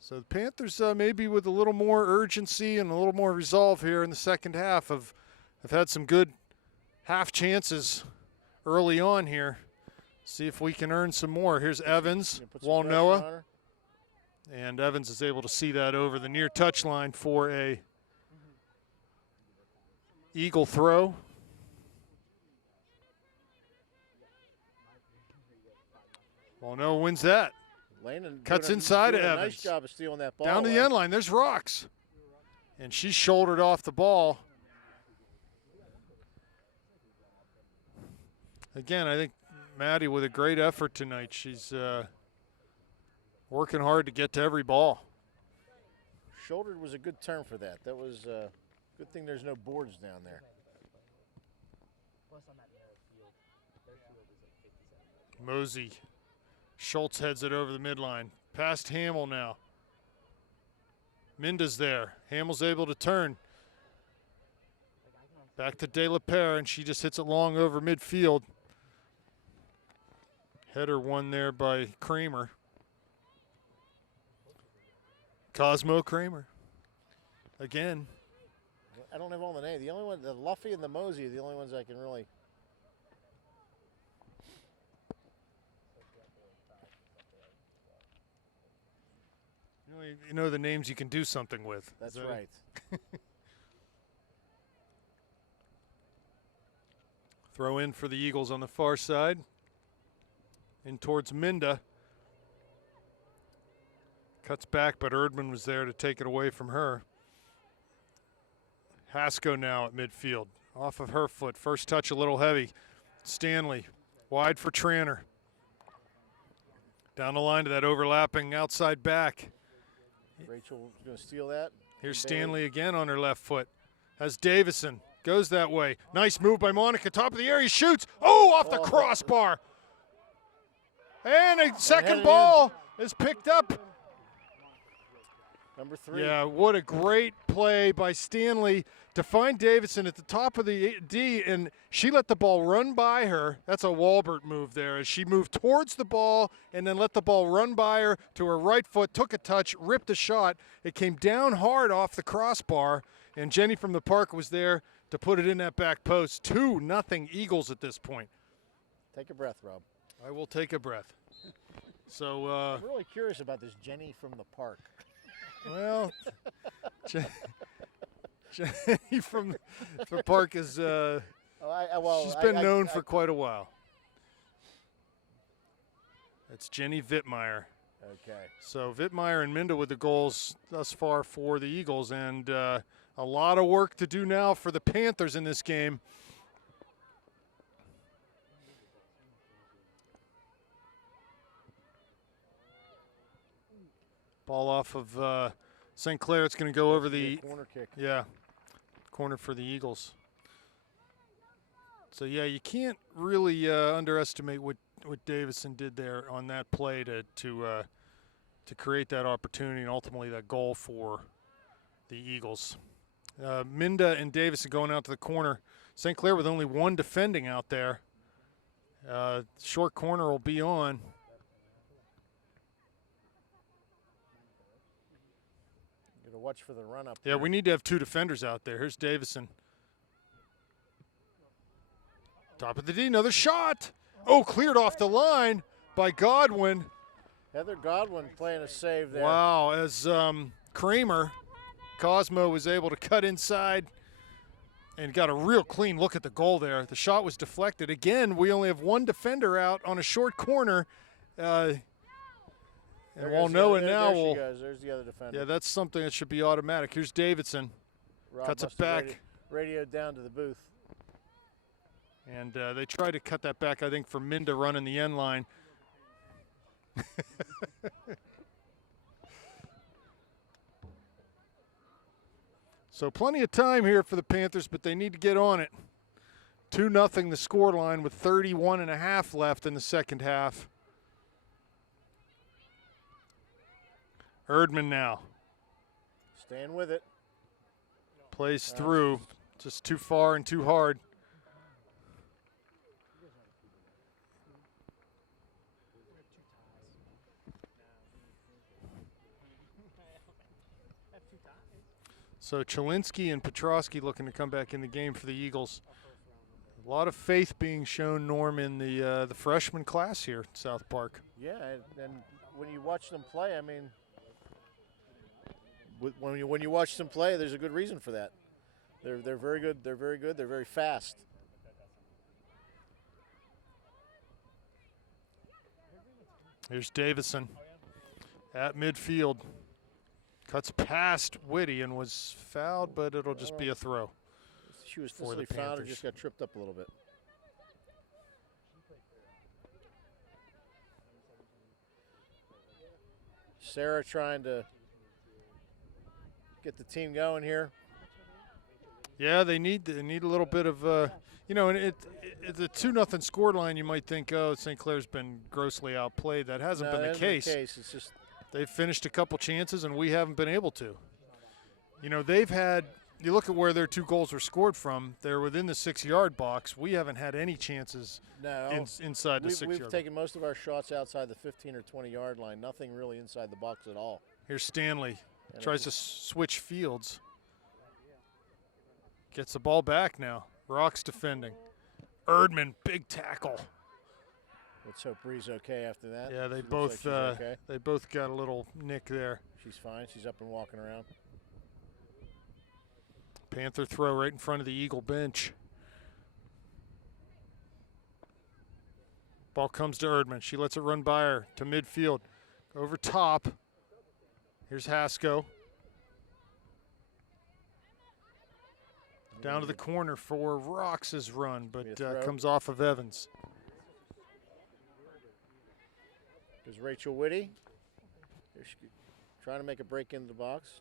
So the Panthers maybe with a little more urgency and a little more resolve here in the second half have had some good half chances early on here. See if we can earn some more. Here's Evans, Walnoa. And Evans is able to see that over the near touch line for a Eagle throw. Walnoa wins that. Cuts inside of Evans. Nice job of stealing that ball. Down to the end line. There's Rocks. And she shouldered off the ball. Again, I think Maddie with a great effort tonight. She's working hard to get to every ball. Shouldered was a good term for that. That was a good thing there's no boards down there. Mosey. Schultz heads it over the midline. Past Hamill now. Minda's there. Hamill's able to turn. Back to De La Pere, and she just hits it long over midfield. Header won there by Kramer. Cosmo Kramer. Again. I don't have all the names. The only one, the Luffy and the Mosey are the only ones I can really. You know the names you can do something with. That's right. Throw in for the Eagles on the far side. In towards Minda. Cuts back, but Erdman was there to take it away from her. Hasko now at midfield. Off of her foot. First touch a little heavy. Stanley wide for Tranter. Down the line to that overlapping outside back. Rachel's going to steal that. Here's Stanley again on her left foot. Has Davison. Goes that way. Nice move by Monica. Top of the area. Shoots. Oh, off the crossbar. And a second ball is picked up. Number 3. Yeah, what a great play by Stanley to find Davidson at the top of the D, and she let the ball run by her. That's a Walbert move there, as she moved towards the ball and then let the ball run by her to her right foot, took a touch, ripped a shot. It came down hard off the crossbar, and Jenny from the Park was there to put it in that back post. 2-0 Eagles at this point. Take a breath, Rob. I will take a breath. So, I'm really curious about this Jenny from the Park. well, Jenny from the Park is she's been known for quite a while. That's Jenny Wittmeyer. Okay. So Wittmeyer and Minda with the goals thus far for the Eagles, and a lot of work to do now for the Panthers in this game. Ball off of St. Clair. It's going to go over the corner kick. Yeah, corner for the Eagles. So yeah, you can't really underestimate what Davison did there on that play to create that opportunity and ultimately that goal for the Eagles. Minda and Davison going out to the corner. St. Clair with only one defending out there. Short corner will be on. Watch for the run up. Yeah, we need to have 2 defenders out there. Here's Davison. Top of the D, another shot. Oh, cleared off the line by Godwin. Heather Godwin playing a save there. Wow, as Kramer, Cosmo was able to cut inside and got a real clean look at the goal there. The shot was deflected. Again, we only have 1 defender out on a short corner. And we'll know it now. There she goes. There's the other defender. Yeah, that's something that should be automatic. Here's Davidson. Rob cuts it back. Radioed down to the booth. And they tried to cut that back, I think, for Minda running the end line. So plenty of time here for the Panthers, but they need to get on it. 2-0 the score line with 31.5 left in the second half. Erdman now. Staying with it. Plays through. Just too far and too hard. So Chalinsky and Petrosky looking to come back in the game for the Eagles. A lot of faith being shown, Norm, in the freshman class here at South Park. Yeah, and when you watch them play, I mean, when you watch them play, there's a good reason for that. They're very good. They're very good. They're very fast. Here's Davison at midfield. Cuts past Whitty and was fouled, but it'll just be a throw. She was physically fouled or just got tripped up a little bit. Sarah trying to get the team going here. Yeah, they need a little bit of, you know, and the 2-0 score line, you might think, oh, St. Clair's been grossly outplayed. That hasn't been the case. It's just they've finished a couple chances, and we haven't been able to. You know, they've had, you look at where their 2 goals were scored from, they're within the 6-yard box. We haven't had any chances inside the 6-yard box. We've taken most of our shots outside the 15 or 20-yard line, nothing really inside the box at all. Here's Stanley. Tries to switch fields. Gets the ball back now. Rock's defending. Erdman, big tackle. Let's hope Bree's okay after that. Yeah, they both they both got a little nick there. She's fine. She's up and walking around. Panther throw right in front of the Eagle bench. Ball comes to Erdman. She lets it run by her to midfield. Over top. Here's Hasko. Down to the corner for Rox's run, but comes off of Evans. There's Rachel Whitty. Trying to make a break into the box.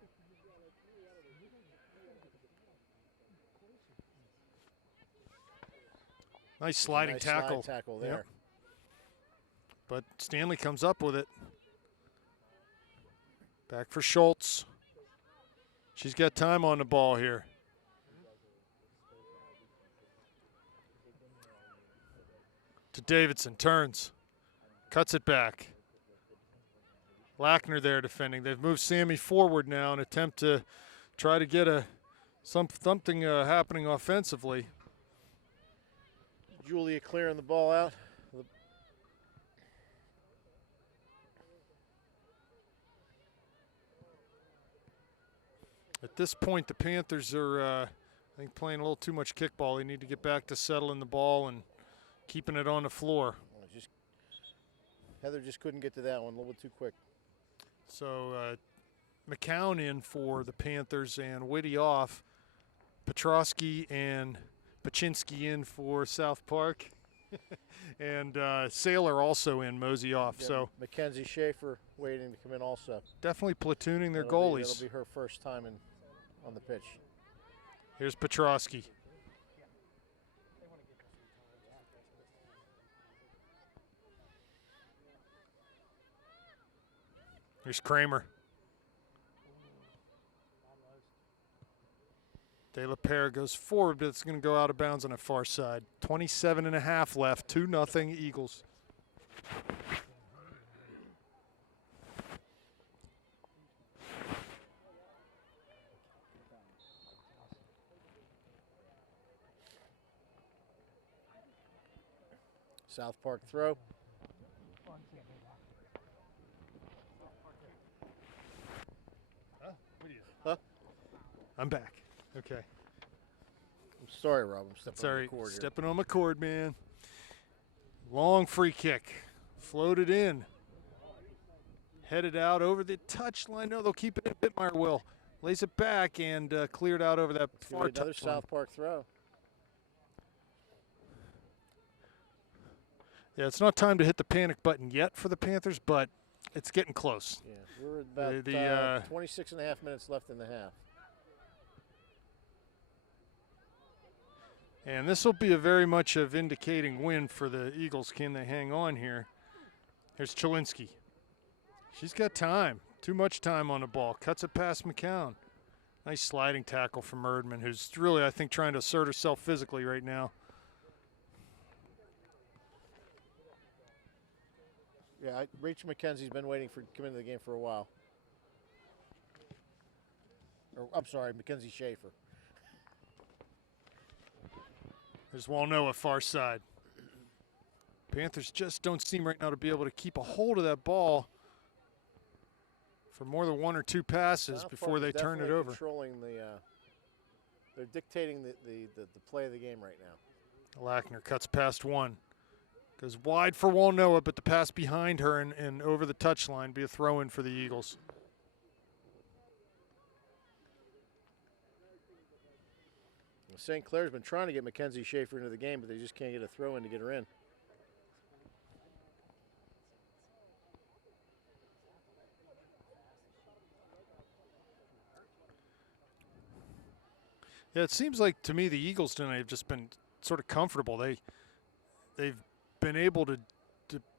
Nice sliding Nice tackle. slide tackle Yep. there. But Stanley comes up with it. Back for Schultz. She's got time on the ball here. To Davidson, turns, cuts it back. Lackner there defending. They've moved Sammy forward now in an attempt to try to get something happening offensively. Julia clearing the ball out. At this point, the Panthers are, I think, playing a little too much kickball. They need to get back to settling the ball and keeping it on the floor. Heather just couldn't get to that one, a little bit too quick. So McCown in for the Panthers and Whitty off. Petrosky and Paczynski in for South Park. And Saylor also in, Mosey off. Yeah, So Mackenzie Schaefer waiting to come in also. definitely platooning their That'll goalies. be her first time on the pitch. Here's Petrosky. Here's Kramer. De La Pere goes forward, but it's going to go out of bounds on the far side. 27.5 left, 2-0 Eagles. South Park throw. I'm back. Okay. I'm sorry, Rob. I'm stepping on Sorry, the cord here. stepping on my cord, man. Long free kick. Floated in. Headed out over the touchline. No, they'll keep it in. Bittmeyer will. Lays it back and cleared out over that Give far me another touchline. South Park throw. Yeah, it's not time to hit the panic button yet for the Panthers, but it's getting close. Yeah, we're at about 26 and a half minutes left in the half. And this will be a very much a vindicating win for the Eagles. Can they hang on here? Here's Cholinsky. She's got time. Too much time on the ball. Cuts it past McCown. Nice sliding tackle from Erdman, who's really, I think, trying to assert herself physically right now. Yeah, Rachel McKenzie's been waiting for come into the game for a while. Or, I'm sorry, Mackenzie Schaefer. There's Walnoa far side. Panthers just don't seem right now to be able to keep a hold of that ball for more than one or two passes South before Park they is turn it definitely over. Controlling they're dictating the play of the game right now. Lackner cuts past one. Goes wide for Walnoa, but the pass behind her and over the touchline be a throw-in for the Eagles. St. Clair's been trying to get Mackenzie Schaefer into the game, but they just can't get a throw in to get her in. Yeah, it seems like to me the Eagles tonight have just been sort of comfortable. They've been able to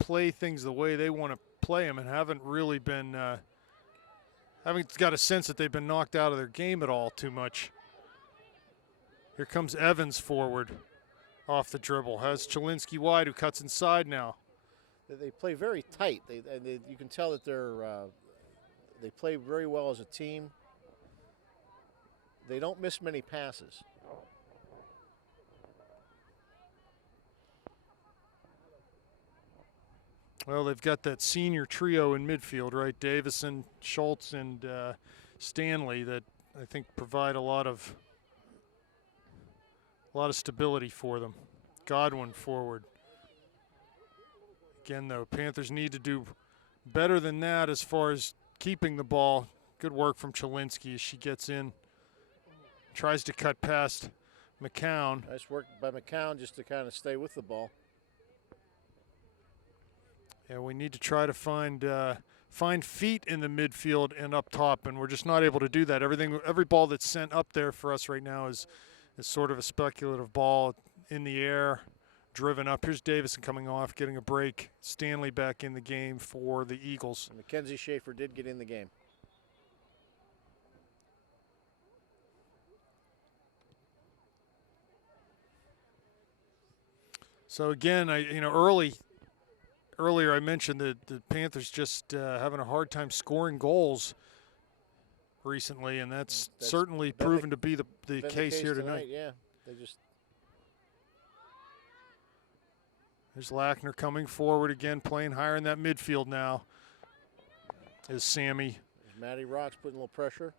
play things the way they want to play them and haven't really been haven't got a sense that they've been knocked out of their game at all too much. Here comes Evans forward off the dribble. Has Cholinsky wide, who cuts inside now. They play very tight. You can tell that they play very well as a team. They don't miss many passes. Well, they've got that senior trio in midfield, right? Davison, Schultz, and Stanley that I think provide a lot of stability for them. Godwin forward. Again, though, Panthers need to do better than that as far as keeping the ball. Good work from Cholinsky as she gets in. Tries to cut past McCown. Nice work by McCown just to kind of stay with the ball. Yeah, we need to try to find feet in the midfield and up top, and we're just not able to do that. Every ball that's sent up there for us right now is sort of a speculative ball in the air, driven up. Here's Davison coming off, getting a break. Stanley back in the game for the Eagles. Mackenzie Schaefer did get in the game. So again, earlier I mentioned that the Panthers just having a hard time scoring goals recently, and that's certainly proven to be the case here tonight. Yeah, they just. There's Lackner coming forward again, playing higher in that midfield now. Is Sammy. There's Maddie Rocks putting a little pressure.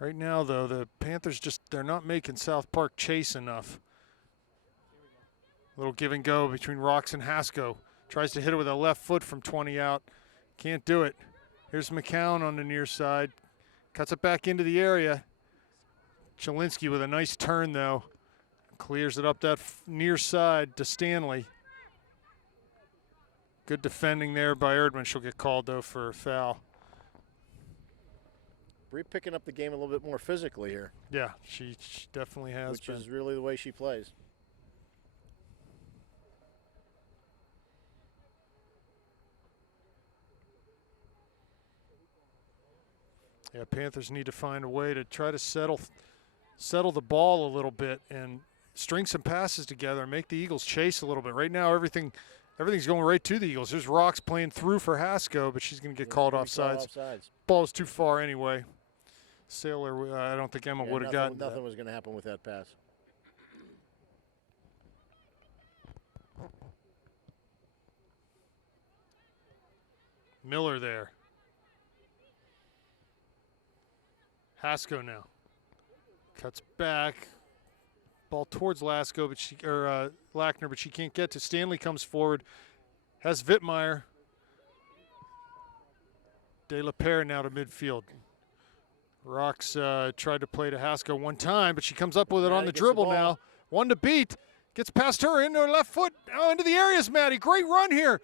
Right now, though, the Panthers they're not making South Park chase enough. Little give and go between Rocks and Hasko. Tries to hit it with a left foot from 20 out. Can't do it. Here's McCown on the near side. Cuts it back into the area. Chelinski with a nice turn, though. Clears it up that near side to Stanley. Good defending there by Erdman. She'll get called, though, for a foul. Bree picking up the game a little bit more physically here. Yeah, she definitely has which been. Is really the way she plays. Yeah, Panthers need to find a way to try to settle the ball a little bit and string some passes together and make the Eagles chase a little bit. Right now, everything's going right to the Eagles. There's Rocks playing through for Hasko, but she's going to get called offsides. Ball's too far anyway. Sailor, I don't think Emma would have gotten nothing was going to happen with that pass. Miller there. Hasko now. Cuts back. Ball towards Lackner, but she can't get to. Stanley comes forward. Has Vittmeyer. De La Pere now to midfield. Rocks tried to play to Hasko one time, but she comes up with it on the dribble now. One to beat. Gets past her into her left foot. Oh, into the areas, Maddie. Great run here.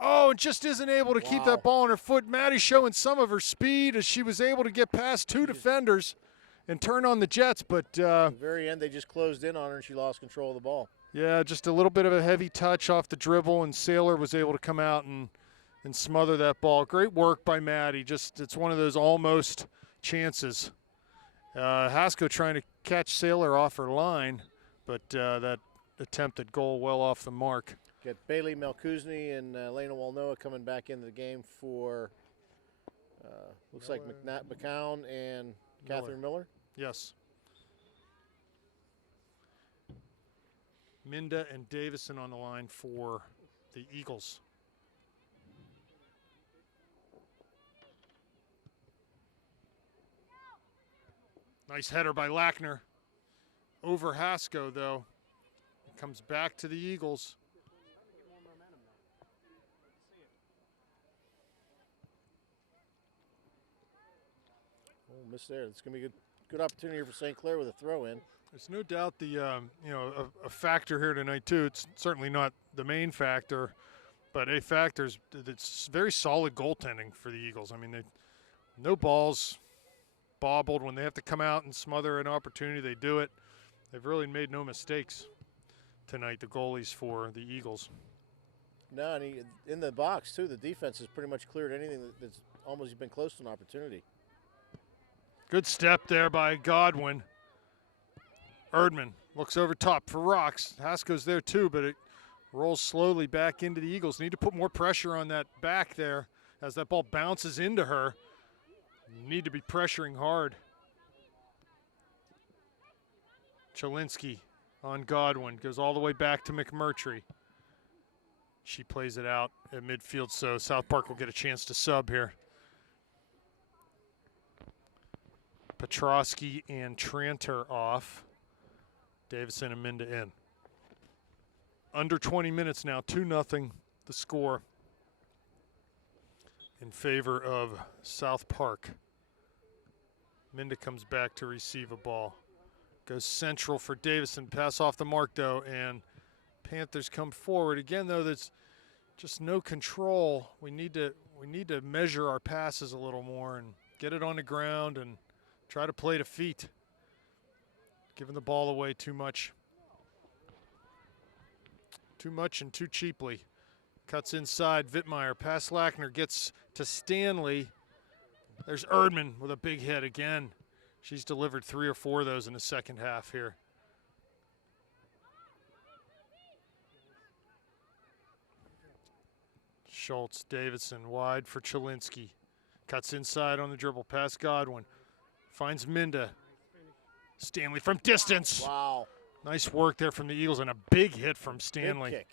Oh, and just isn't able to keep that ball on her foot. Maddie showing some of her speed as she was able to get past two defenders and turn on the Jets. But at the very end, they just closed in on her, and she lost control of the ball. Yeah, just a little bit of a heavy touch off the dribble, and Sailor was able to come out and smother that ball. Great work by Maddie. Just it's one of those almost chances. Hasko trying to catch Sailor off her line, but that attempted goal well off the mark. Got Bailey Melkuzny and Lena Walnoa coming back into the game for, looks like McCown and Catherine Miller. Yes. Minda and Davison on the line for the Eagles. Nice header by Lackner. Over Hasko, though. It comes back to the Eagles. Oh, miss there. It's going to be a good opportunity for St. Clair with a throw-in. There's no doubt a factor here tonight, too. It's certainly not the main factor, but a factor is it's very solid goaltending for the Eagles. I mean, no balls bobbled. When they have to come out and smother an opportunity, they do it. They've really made no mistakes tonight, the goalies for the Eagles. No, and in the box, too, the defense has pretty much cleared anything that's almost been close to an opportunity. Good step there by Godwin. Erdman looks over top for Rocks. Hasko's there too, but it rolls slowly back into the Eagles. Need to put more pressure on that back there as that ball bounces into her. Need to be pressuring hard. Chelinski on Godwin. Goes all the way back to McMurtry. She plays it out at midfield, so South Park will get a chance to sub here. Petrosky and Tranter off. Davison and Minda in. Under 20 minutes now, 2-0 the score in favor of South Park. Minda comes back to receive a ball. Goes central for Davison. Pass off the mark, though, and Panthers come forward. Again, though, there's just no control. We need to measure our passes a little more and get it on the ground and Try to play to feet. Giving the ball away too much. Too much and too cheaply. Cuts inside, Vittmeyer. Pass Lackner, gets to Stanley. There's Erdman with a big hit again. She's delivered 3 or 4 of those in the second half here. Schultz, Davidson, wide for Chelinski. Cuts inside on the dribble, past Godwin. Finds Minda. Stanley from distance. Wow. Nice work there from the Eagles and a big hit from Stanley. Big kick.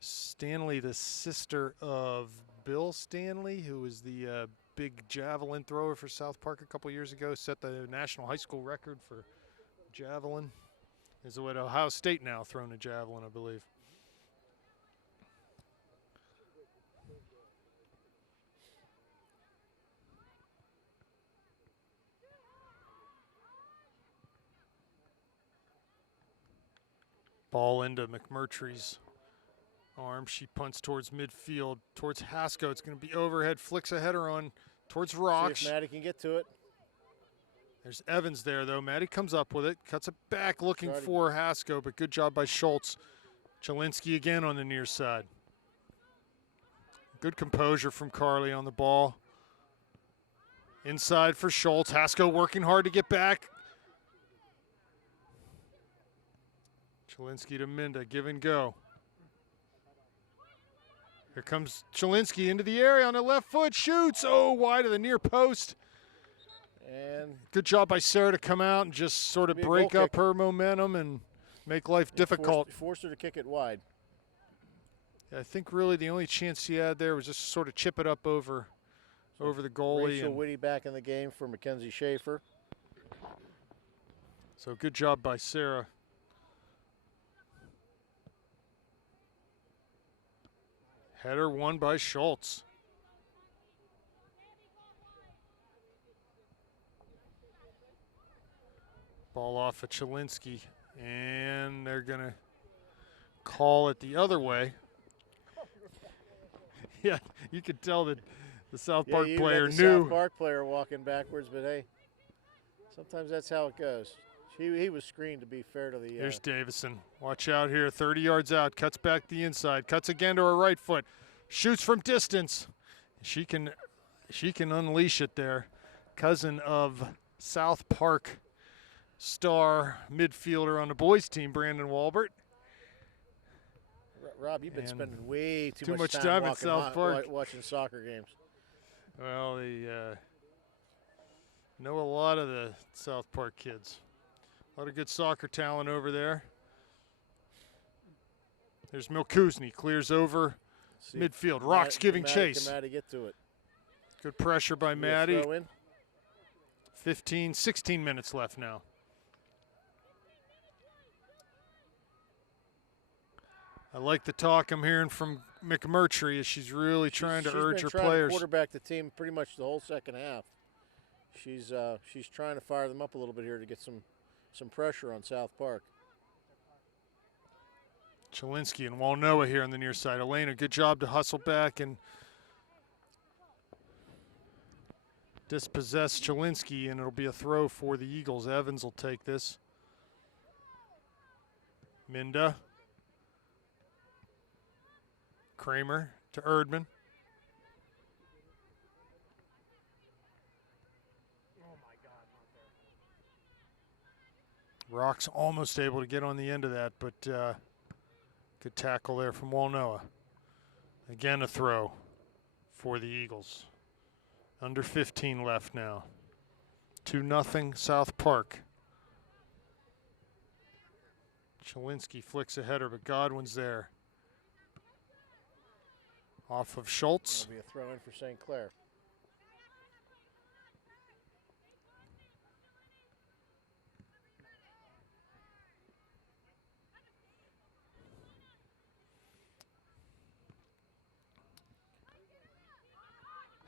Stanley, the sister of Bill Stanley, who was the big javelin thrower for South Park a couple years ago, set the national high school record for javelin. Is at Ohio State now thrown a javelin, I believe. Ball into McMurtry's arm. She punts towards midfield, towards Haskell. It's going to be overhead, flicks a header on towards Rocks. See if Maddie can get to it. There's Evans there, though. Maddie comes up with it, cuts it back looking for Haskell, but good job by Schultz. Chelinski again on the near side. Good composure from Carly on the ball. Inside for Schultz. Haskell working hard to get back. Chelinski to Minda, give and go. Here comes Chelinski into the area on the left foot, shoots, oh, wide of the near post. And good job by Sarah to come out and just sort of break up her momentum and make life difficult. Forced her to kick it wide. I think really the only chance she had there was just sort of chip it up over the goalie. Rachel Whitty back in the game for Mackenzie Schaefer. So good job by Sarah. Header won by Schultz. Ball off of Chelinski, and they're going to call it the other way. Yeah, you could tell that the South Park player knew. South Park player walking backwards, but hey, sometimes that's how it goes. He was screened to be fair to the. There's Davison. Watch out here. 30 yards out. Cuts back the inside. Cuts again to her right foot. Shoots from distance. She can unleash it there. Cousin of South Park star midfielder on the boys team, Brandon Walbert. Rob, you've been spending way too much time at South Park watching soccer games. Well, they know a lot of the South Park kids. A lot of good soccer talent over there. There's Milkuzny, clears over midfield. Rocks giving chase. Can Maddie get to it? Good pressure by Maddie. 16 minutes left now. I like the talk I'm hearing from McMurtry as she's really trying to urge her players. She's been trying to quarterback the team pretty much the whole second half. She's trying to fire them up a little bit here to get some pressure on South Park. Chelinski and Walnoa here on the near side. Elena, good job to hustle back and dispossess Chelinski, and it'll be a throw for the Eagles. Evans will take this. Minda. Kramer to Erdman. Rock's almost able to get on the end of that, but good tackle there from Walnoa. Again, a throw for the Eagles. Under 15 left now. 2-0 South Park. Chelinski flicks a header, but Godwin's there. Off of Schultz. That'll be a throw in for St. Clair.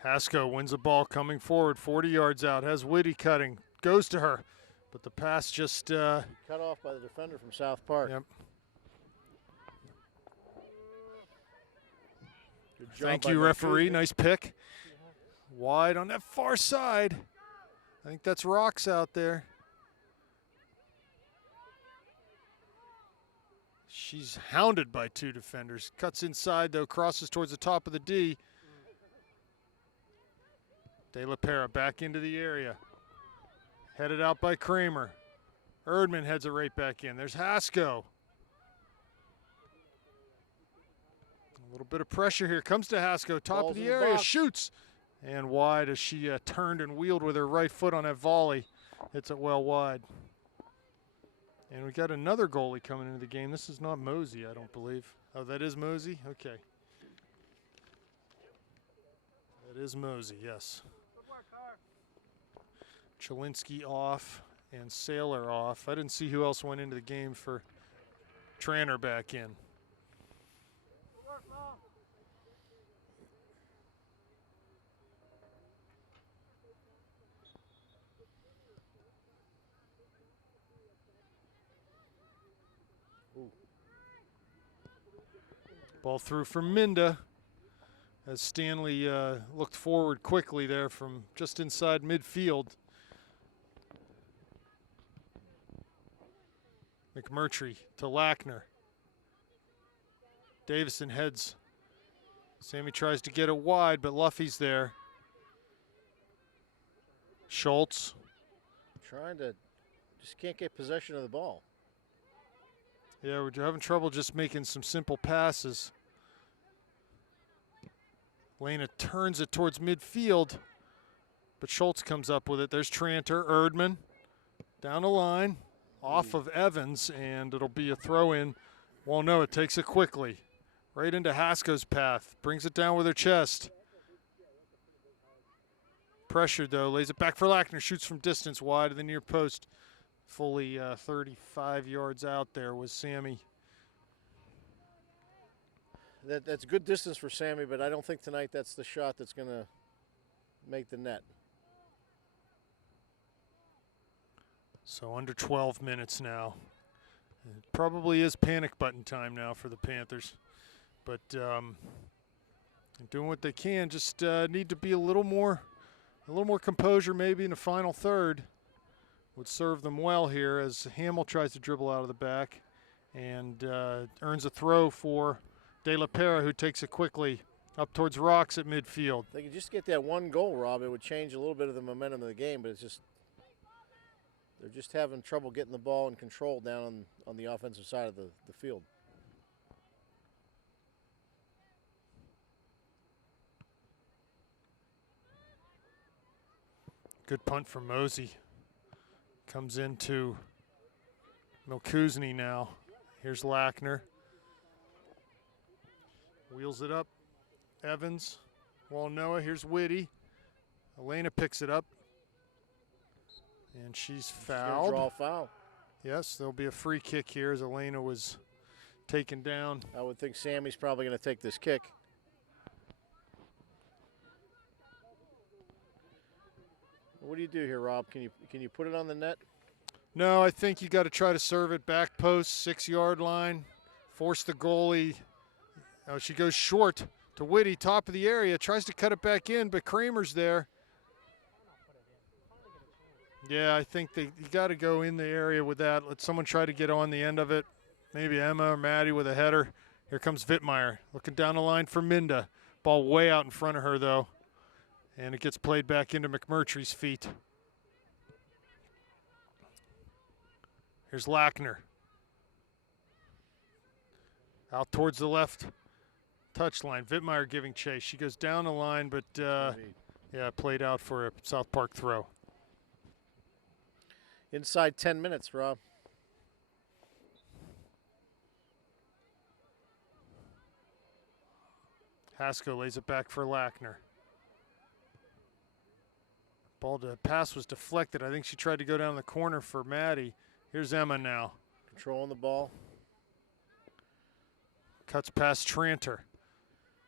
Haskell wins the ball coming forward, 40 yards out, has Whitty cutting, goes to her, but the pass just cut off by the defender from South Park. Yep. Good job Thank by you, referee. Milkuzny. Nice pick. Wide on that far side. I think that's rocks out there. She's hounded by two defenders. Cuts inside, though, crosses towards the top of the D. De La Pera back into the area. Headed out by Kramer. Erdman heads it right back in. There's Hasko. A little bit of pressure here. Comes to Hasko, top Ball's of the in the area, box. shoots. And wide as she turned and wheeled with her right foot on that volley. Hits it well wide. And we got another goalie coming into the game. This is not Mosey, I don't believe. Oh, that is Mosey? Okay. That is Mosey, yes. Chalinsky off and Sailor off. I didn't see who else went into the game for Tranter back in. Ball through from Minda as Stanley looked forward quickly there from just inside midfield. McMurtry to Lackner. Davison heads. Sammy tries to get it wide, but Luffy's there. Schultz. Just can't get possession of the ball. Yeah, we're having trouble just making some simple passes. Lena turns it towards midfield, but Schultz comes up with it. There's Tranter, Erdman, down the line, off of Evans, and it'll be a throw-in. Well, no, it takes it quickly. Right into Hasko's path, brings it down with her chest. Pressured, though, lays it back for Lackner, shoots from distance wide of the near post. Fully 35 yards out there was Sammy. That's good distance for Sammy, but I don't think tonight that's the shot that's going to make the net. So under 12 minutes now. It probably is panic button time now for the Panthers. But doing what they can, just need to be a little more composure maybe in the final third. Would serve them well here as Hamill tries to dribble out of the back and earns a throw for De La Pera, who takes it quickly up towards Rocks at midfield. If they could just get that one goal, Rob, it would change a little bit of the momentum of the game, but they're just having trouble getting the ball in control down on the offensive side of the field. Good punt from Mosey. Comes into Milkuzny now. Here's Lackner. Wheels it up. Evans. Walnoa. Here's Whitty. Elena picks it up. And she's fouled. She's gonna draw a foul. Yes, there'll be a free kick here as Elena was taken down. I would think Sammy's probably going to take this kick. What do you do here, Rob? Can you put it on the net? No, I think you got to try to serve it back post, 6-yard line, force the goalie. Oh, she goes short to Whitty, top of the area, tries to cut it back in, but Kramer's there. Yeah, I think you got to go in the area with that. Let someone try to get on the end of it. Maybe Emma or Maddie with a header. Here comes Vittmeyer looking down the line for Minda. Ball way out in front of her, though. And it gets played back into McMurtry's feet. Here's Lackner. Out towards the left touchline. Vittmeyer giving chase. She goes down the line, but yeah, played out for a South Park throw. Inside 10 minutes, Rob. Hasko lays it back for Lackner. Pass was deflected. I think she tried to go down the corner for Maddie. Here's Emma now. Controlling the ball. Cuts past Tranter.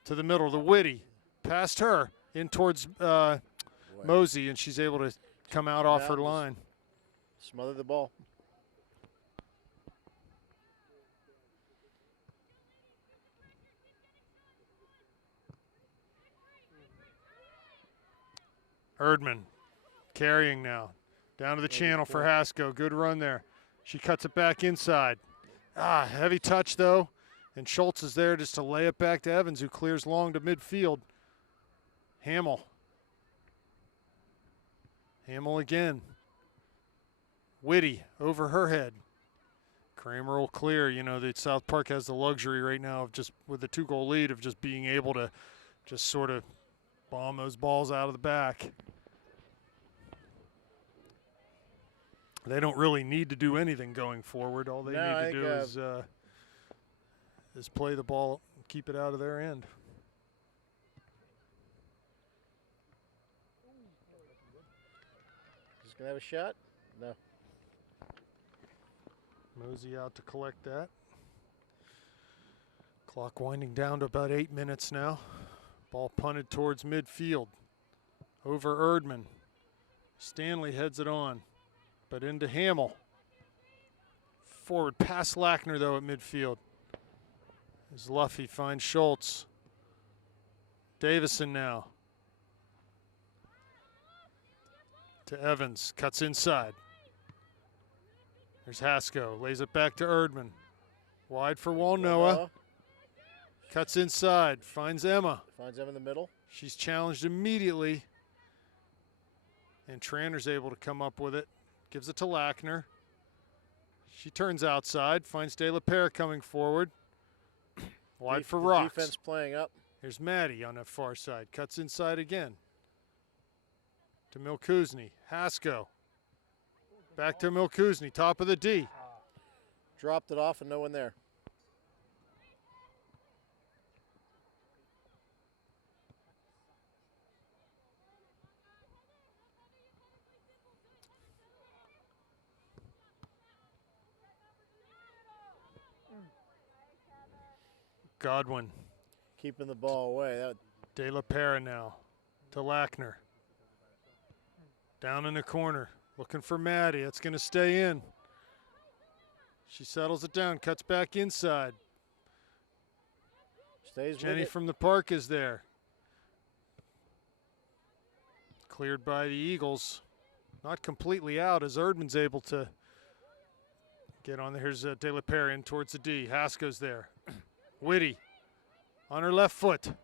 To the middle, to Whitty. Past her, in towards Mosey, and she's able to come out off her line. Smother the ball. Erdman carrying now. Down to the channel for Hasko. Good run there. She cuts it back inside. Heavy touch though. And Schultz is there just to lay it back to Evans, who clears long to midfield. Hamill. Hamill again. Whitty over her head. Kramer will clear. You know, that South Park has the luxury right now of just, with the 2-goal lead, of just being able to just sort of bomb those balls out of the back. They don't really need to do anything going forward. All they need to do is play the ball, keep it out of their end. He's going to have a shot? No. Mosey out to collect that. Clock winding down to about 8 minutes now. Ball punted towards midfield. Over Erdman. Stanley heads it on, but into Hamill. Forward past Lackner though at midfield. As Luffy finds Schultz. Davison now. To Evans, cuts inside. There's Hasko, lays it back to Erdman. Wide for Walnoa. Cuts inside, finds Emma. Finds Emma in the middle. She's challenged immediately. And Tranter's able to come up with it. Gives it to Lackner. She turns outside, finds De La Pere coming forward. Wide for Rocks. Defense playing up. Here's Maddie on that far side. Cuts inside again. To Milkuzni. Hasko. Back to Milkuzni, top of the D. Dropped it off and no one there. Godwin. Keeping the ball away. De La Pere now to Lackner. Down in the corner. Looking for Maddie. It's going to stay in. She settles it down. Cuts back inside. Stays Jenny with it. from the Park is there. Cleared by the Eagles. Not completely out as Erdman's able to get on there. Here's De La Pere in towards the D. Hasko's there. Whitty on her left foot.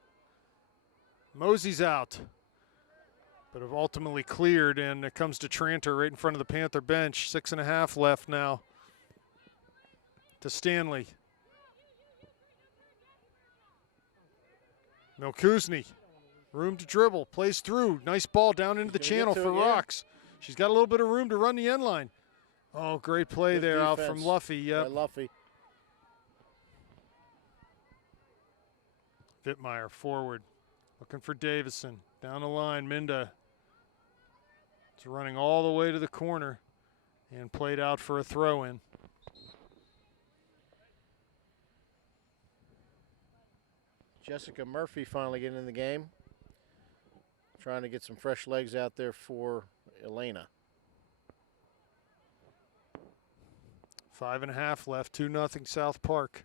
Mosey's out, but have ultimately cleared, and it comes to Tranter right in front of the Panther bench. 6.5 left now. To Stanley. Milkuzni, room to dribble, plays through. Nice ball down into the channel for Rocks. She's got a little bit of room to run the end line. Oh, great play Good there out defense from Luffy. Yep. by Luffy. Vittmeyer forward, looking for Davison. Down the line, Minda. It's running all the way to the corner and played out for a throw-in. Jessica Murphy finally getting in the game. Trying to get some fresh legs out there for Elena. 5.5 left, 2-0 South Park.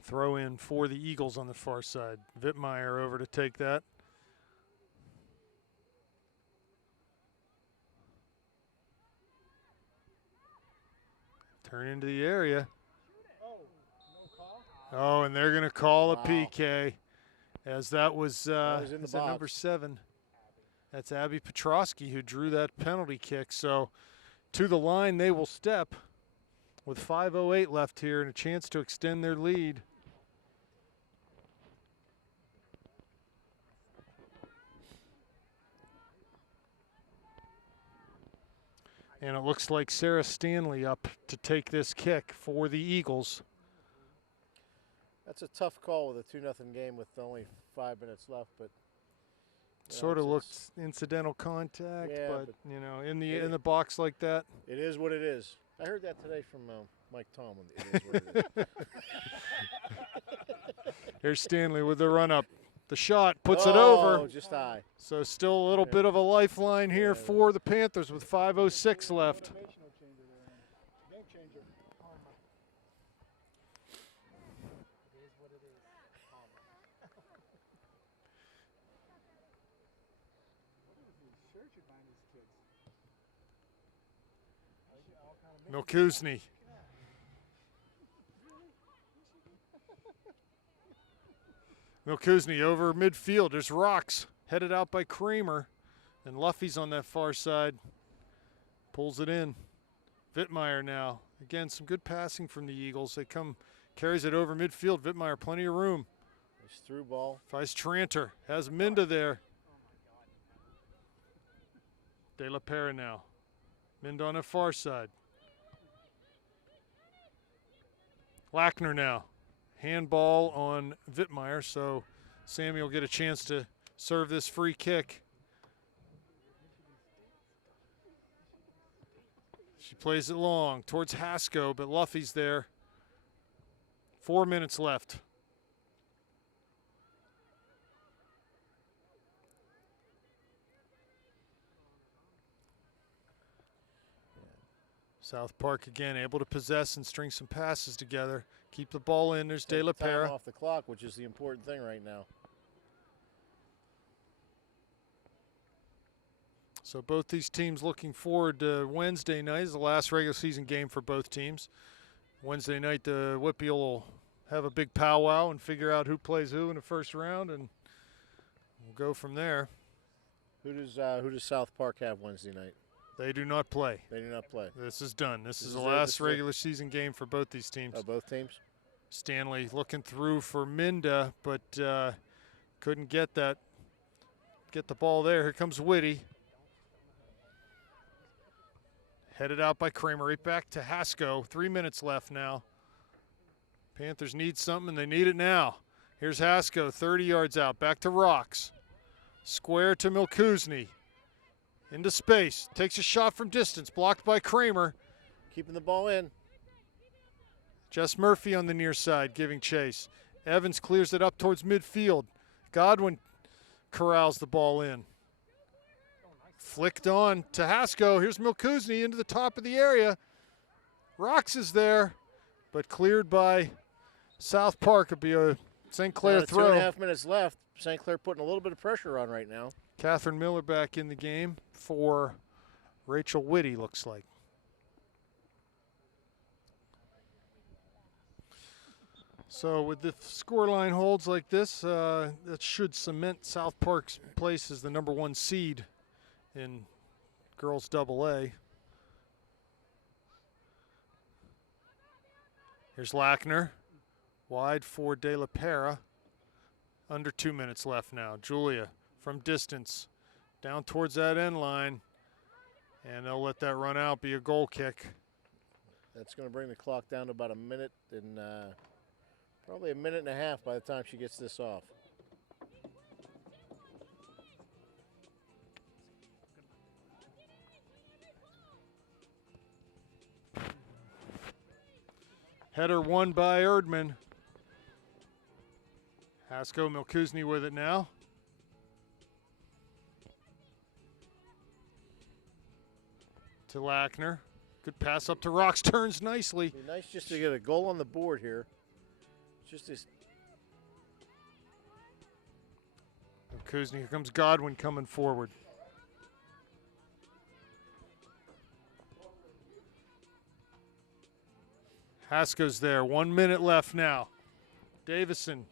Throw in for the Eagles on the far side. Vittmeyer over to take that. Turn into the area. Oh, and they're going to call a PK, as that was in the is that number box. 7. That's Abby Petrosky who drew that penalty kick. So to the line they will step with 5:08 left here and a chance to extend their lead. And it looks like Sarah Stanley up to take this kick for the Eagles. That's a tough call with a 2-0 game with only 5 minutes left, but Sort of looked incidental contact, Yeah, but but you know, in the box like that. it is what it is. I heard that today from Mike Tomlin. It is what it is. Here's Stanley with the run up. The shot puts it over. Just high. So still a little bit of a lifeline here for the Panthers with 5:06 left. Milkuzny. Milkuzny over midfield. There's Rocks headed out by Kramer. And Luffy's on that far side. Pulls it in. Wittmeyer now. Again, some good passing from the Eagles. They come, carries it over midfield. Wittmeyer, plenty of room. Nice through ball. Finds Tranter. Has Minda there. De La Pera now. Minda on the far side. Lackner now. Handball on Wittmeyer, so Sammy will get a chance to serve this free kick. She plays it long towards Hasko, but Luffy's there. 4 minutes left. South Park again able to possess and string some passes together. Keep the ball in. There's De La Pera. Time off the clock, which is the important thing right now. So both these teams looking forward to Wednesday night. Is the last regular season game for both teams. Wednesday night, the Whitfield will have a big powwow and figure out who plays who in the first round, and we'll go from there. Who does South Park have Wednesday night? They do not play. They do not play. This is done. This is the last regular season game for both these teams. Oh, both teams? Stanley looking through for Minda, but couldn't get the ball there. Here comes Whitty. Headed out by Kramer. Right back to Hasko. 3 minutes left now. Panthers need something, and they need it now. Here's Hasko, 30 yards out. Back to Rocks. Square to Milkuzny. Into space. Takes a shot from distance. Blocked by Kramer. Keeping the ball in. Jess Murphy on the near side giving chase. Evans clears it up towards midfield. Godwin corrals the ball in. Flicked on to Hasko. Here's Milkuzny into the top of the area. Rocks is there, but cleared by South Park. It'll be a St. Clair throw. 2.5 minutes left. St. Clair putting a little bit of pressure on right now. Catherine Miller back in the game for Rachel Whitty, looks like. So with the scoreline holds like this, that should cement South Park's place as the #1 seed in girls AA. Here's Lackner. Wide for De La Pera. Under 2 minutes left now. Julia from distance down towards that end line, and they'll let that run out, be a goal kick. That's going to bring the clock down to about a minute and probably a minute and a half by the time she gets this off. Header won by Erdman. Hasko Milkuzny with it now. To Lackner. Good pass up to Rocks. Turns nicely. Be nice just to get a goal on the board here. Just this. Milkuzny. Here comes Godwin coming forward. Hasko's there. 1 minute left now. Davison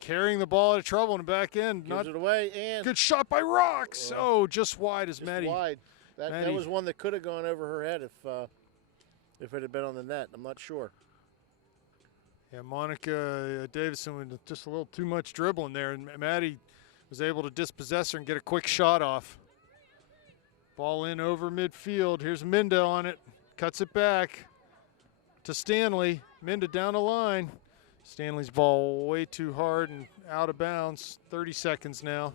carrying the ball out of trouble in the back end. Gives it away, and good shot by Rocks. Oh, just wide as Maddie. Wide. That was one that could have gone over her head if it had been on the net. I'm not sure. Yeah, Monica Davison with just a little too much dribbling there, and Maddie was able to dispossess her and get a quick shot off. Ball in over midfield. Here's Minda on it. Cuts it back to Stanley. Minda down the line. Stanley's ball way too hard and out of bounds. 30 seconds now.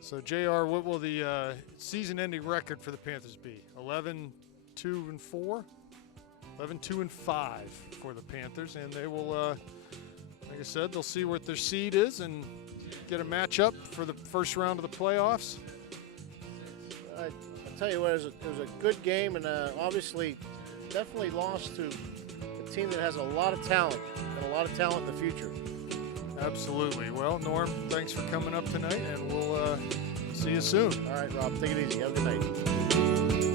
So, JR, what will the season-ending record for the Panthers be? 11-2-4? 11-2-5 for the Panthers, and they will, like I said, they'll see what their seed is and get a matchup for the first round of the playoffs. I'll tell you what, it was a good game, and obviously definitely lost to a team that has a lot of talent and a lot of talent in the future. Absolutely. Well, Norm, thanks for coming up tonight, and we'll see you soon. All right, Rob, take it easy. Have a good night.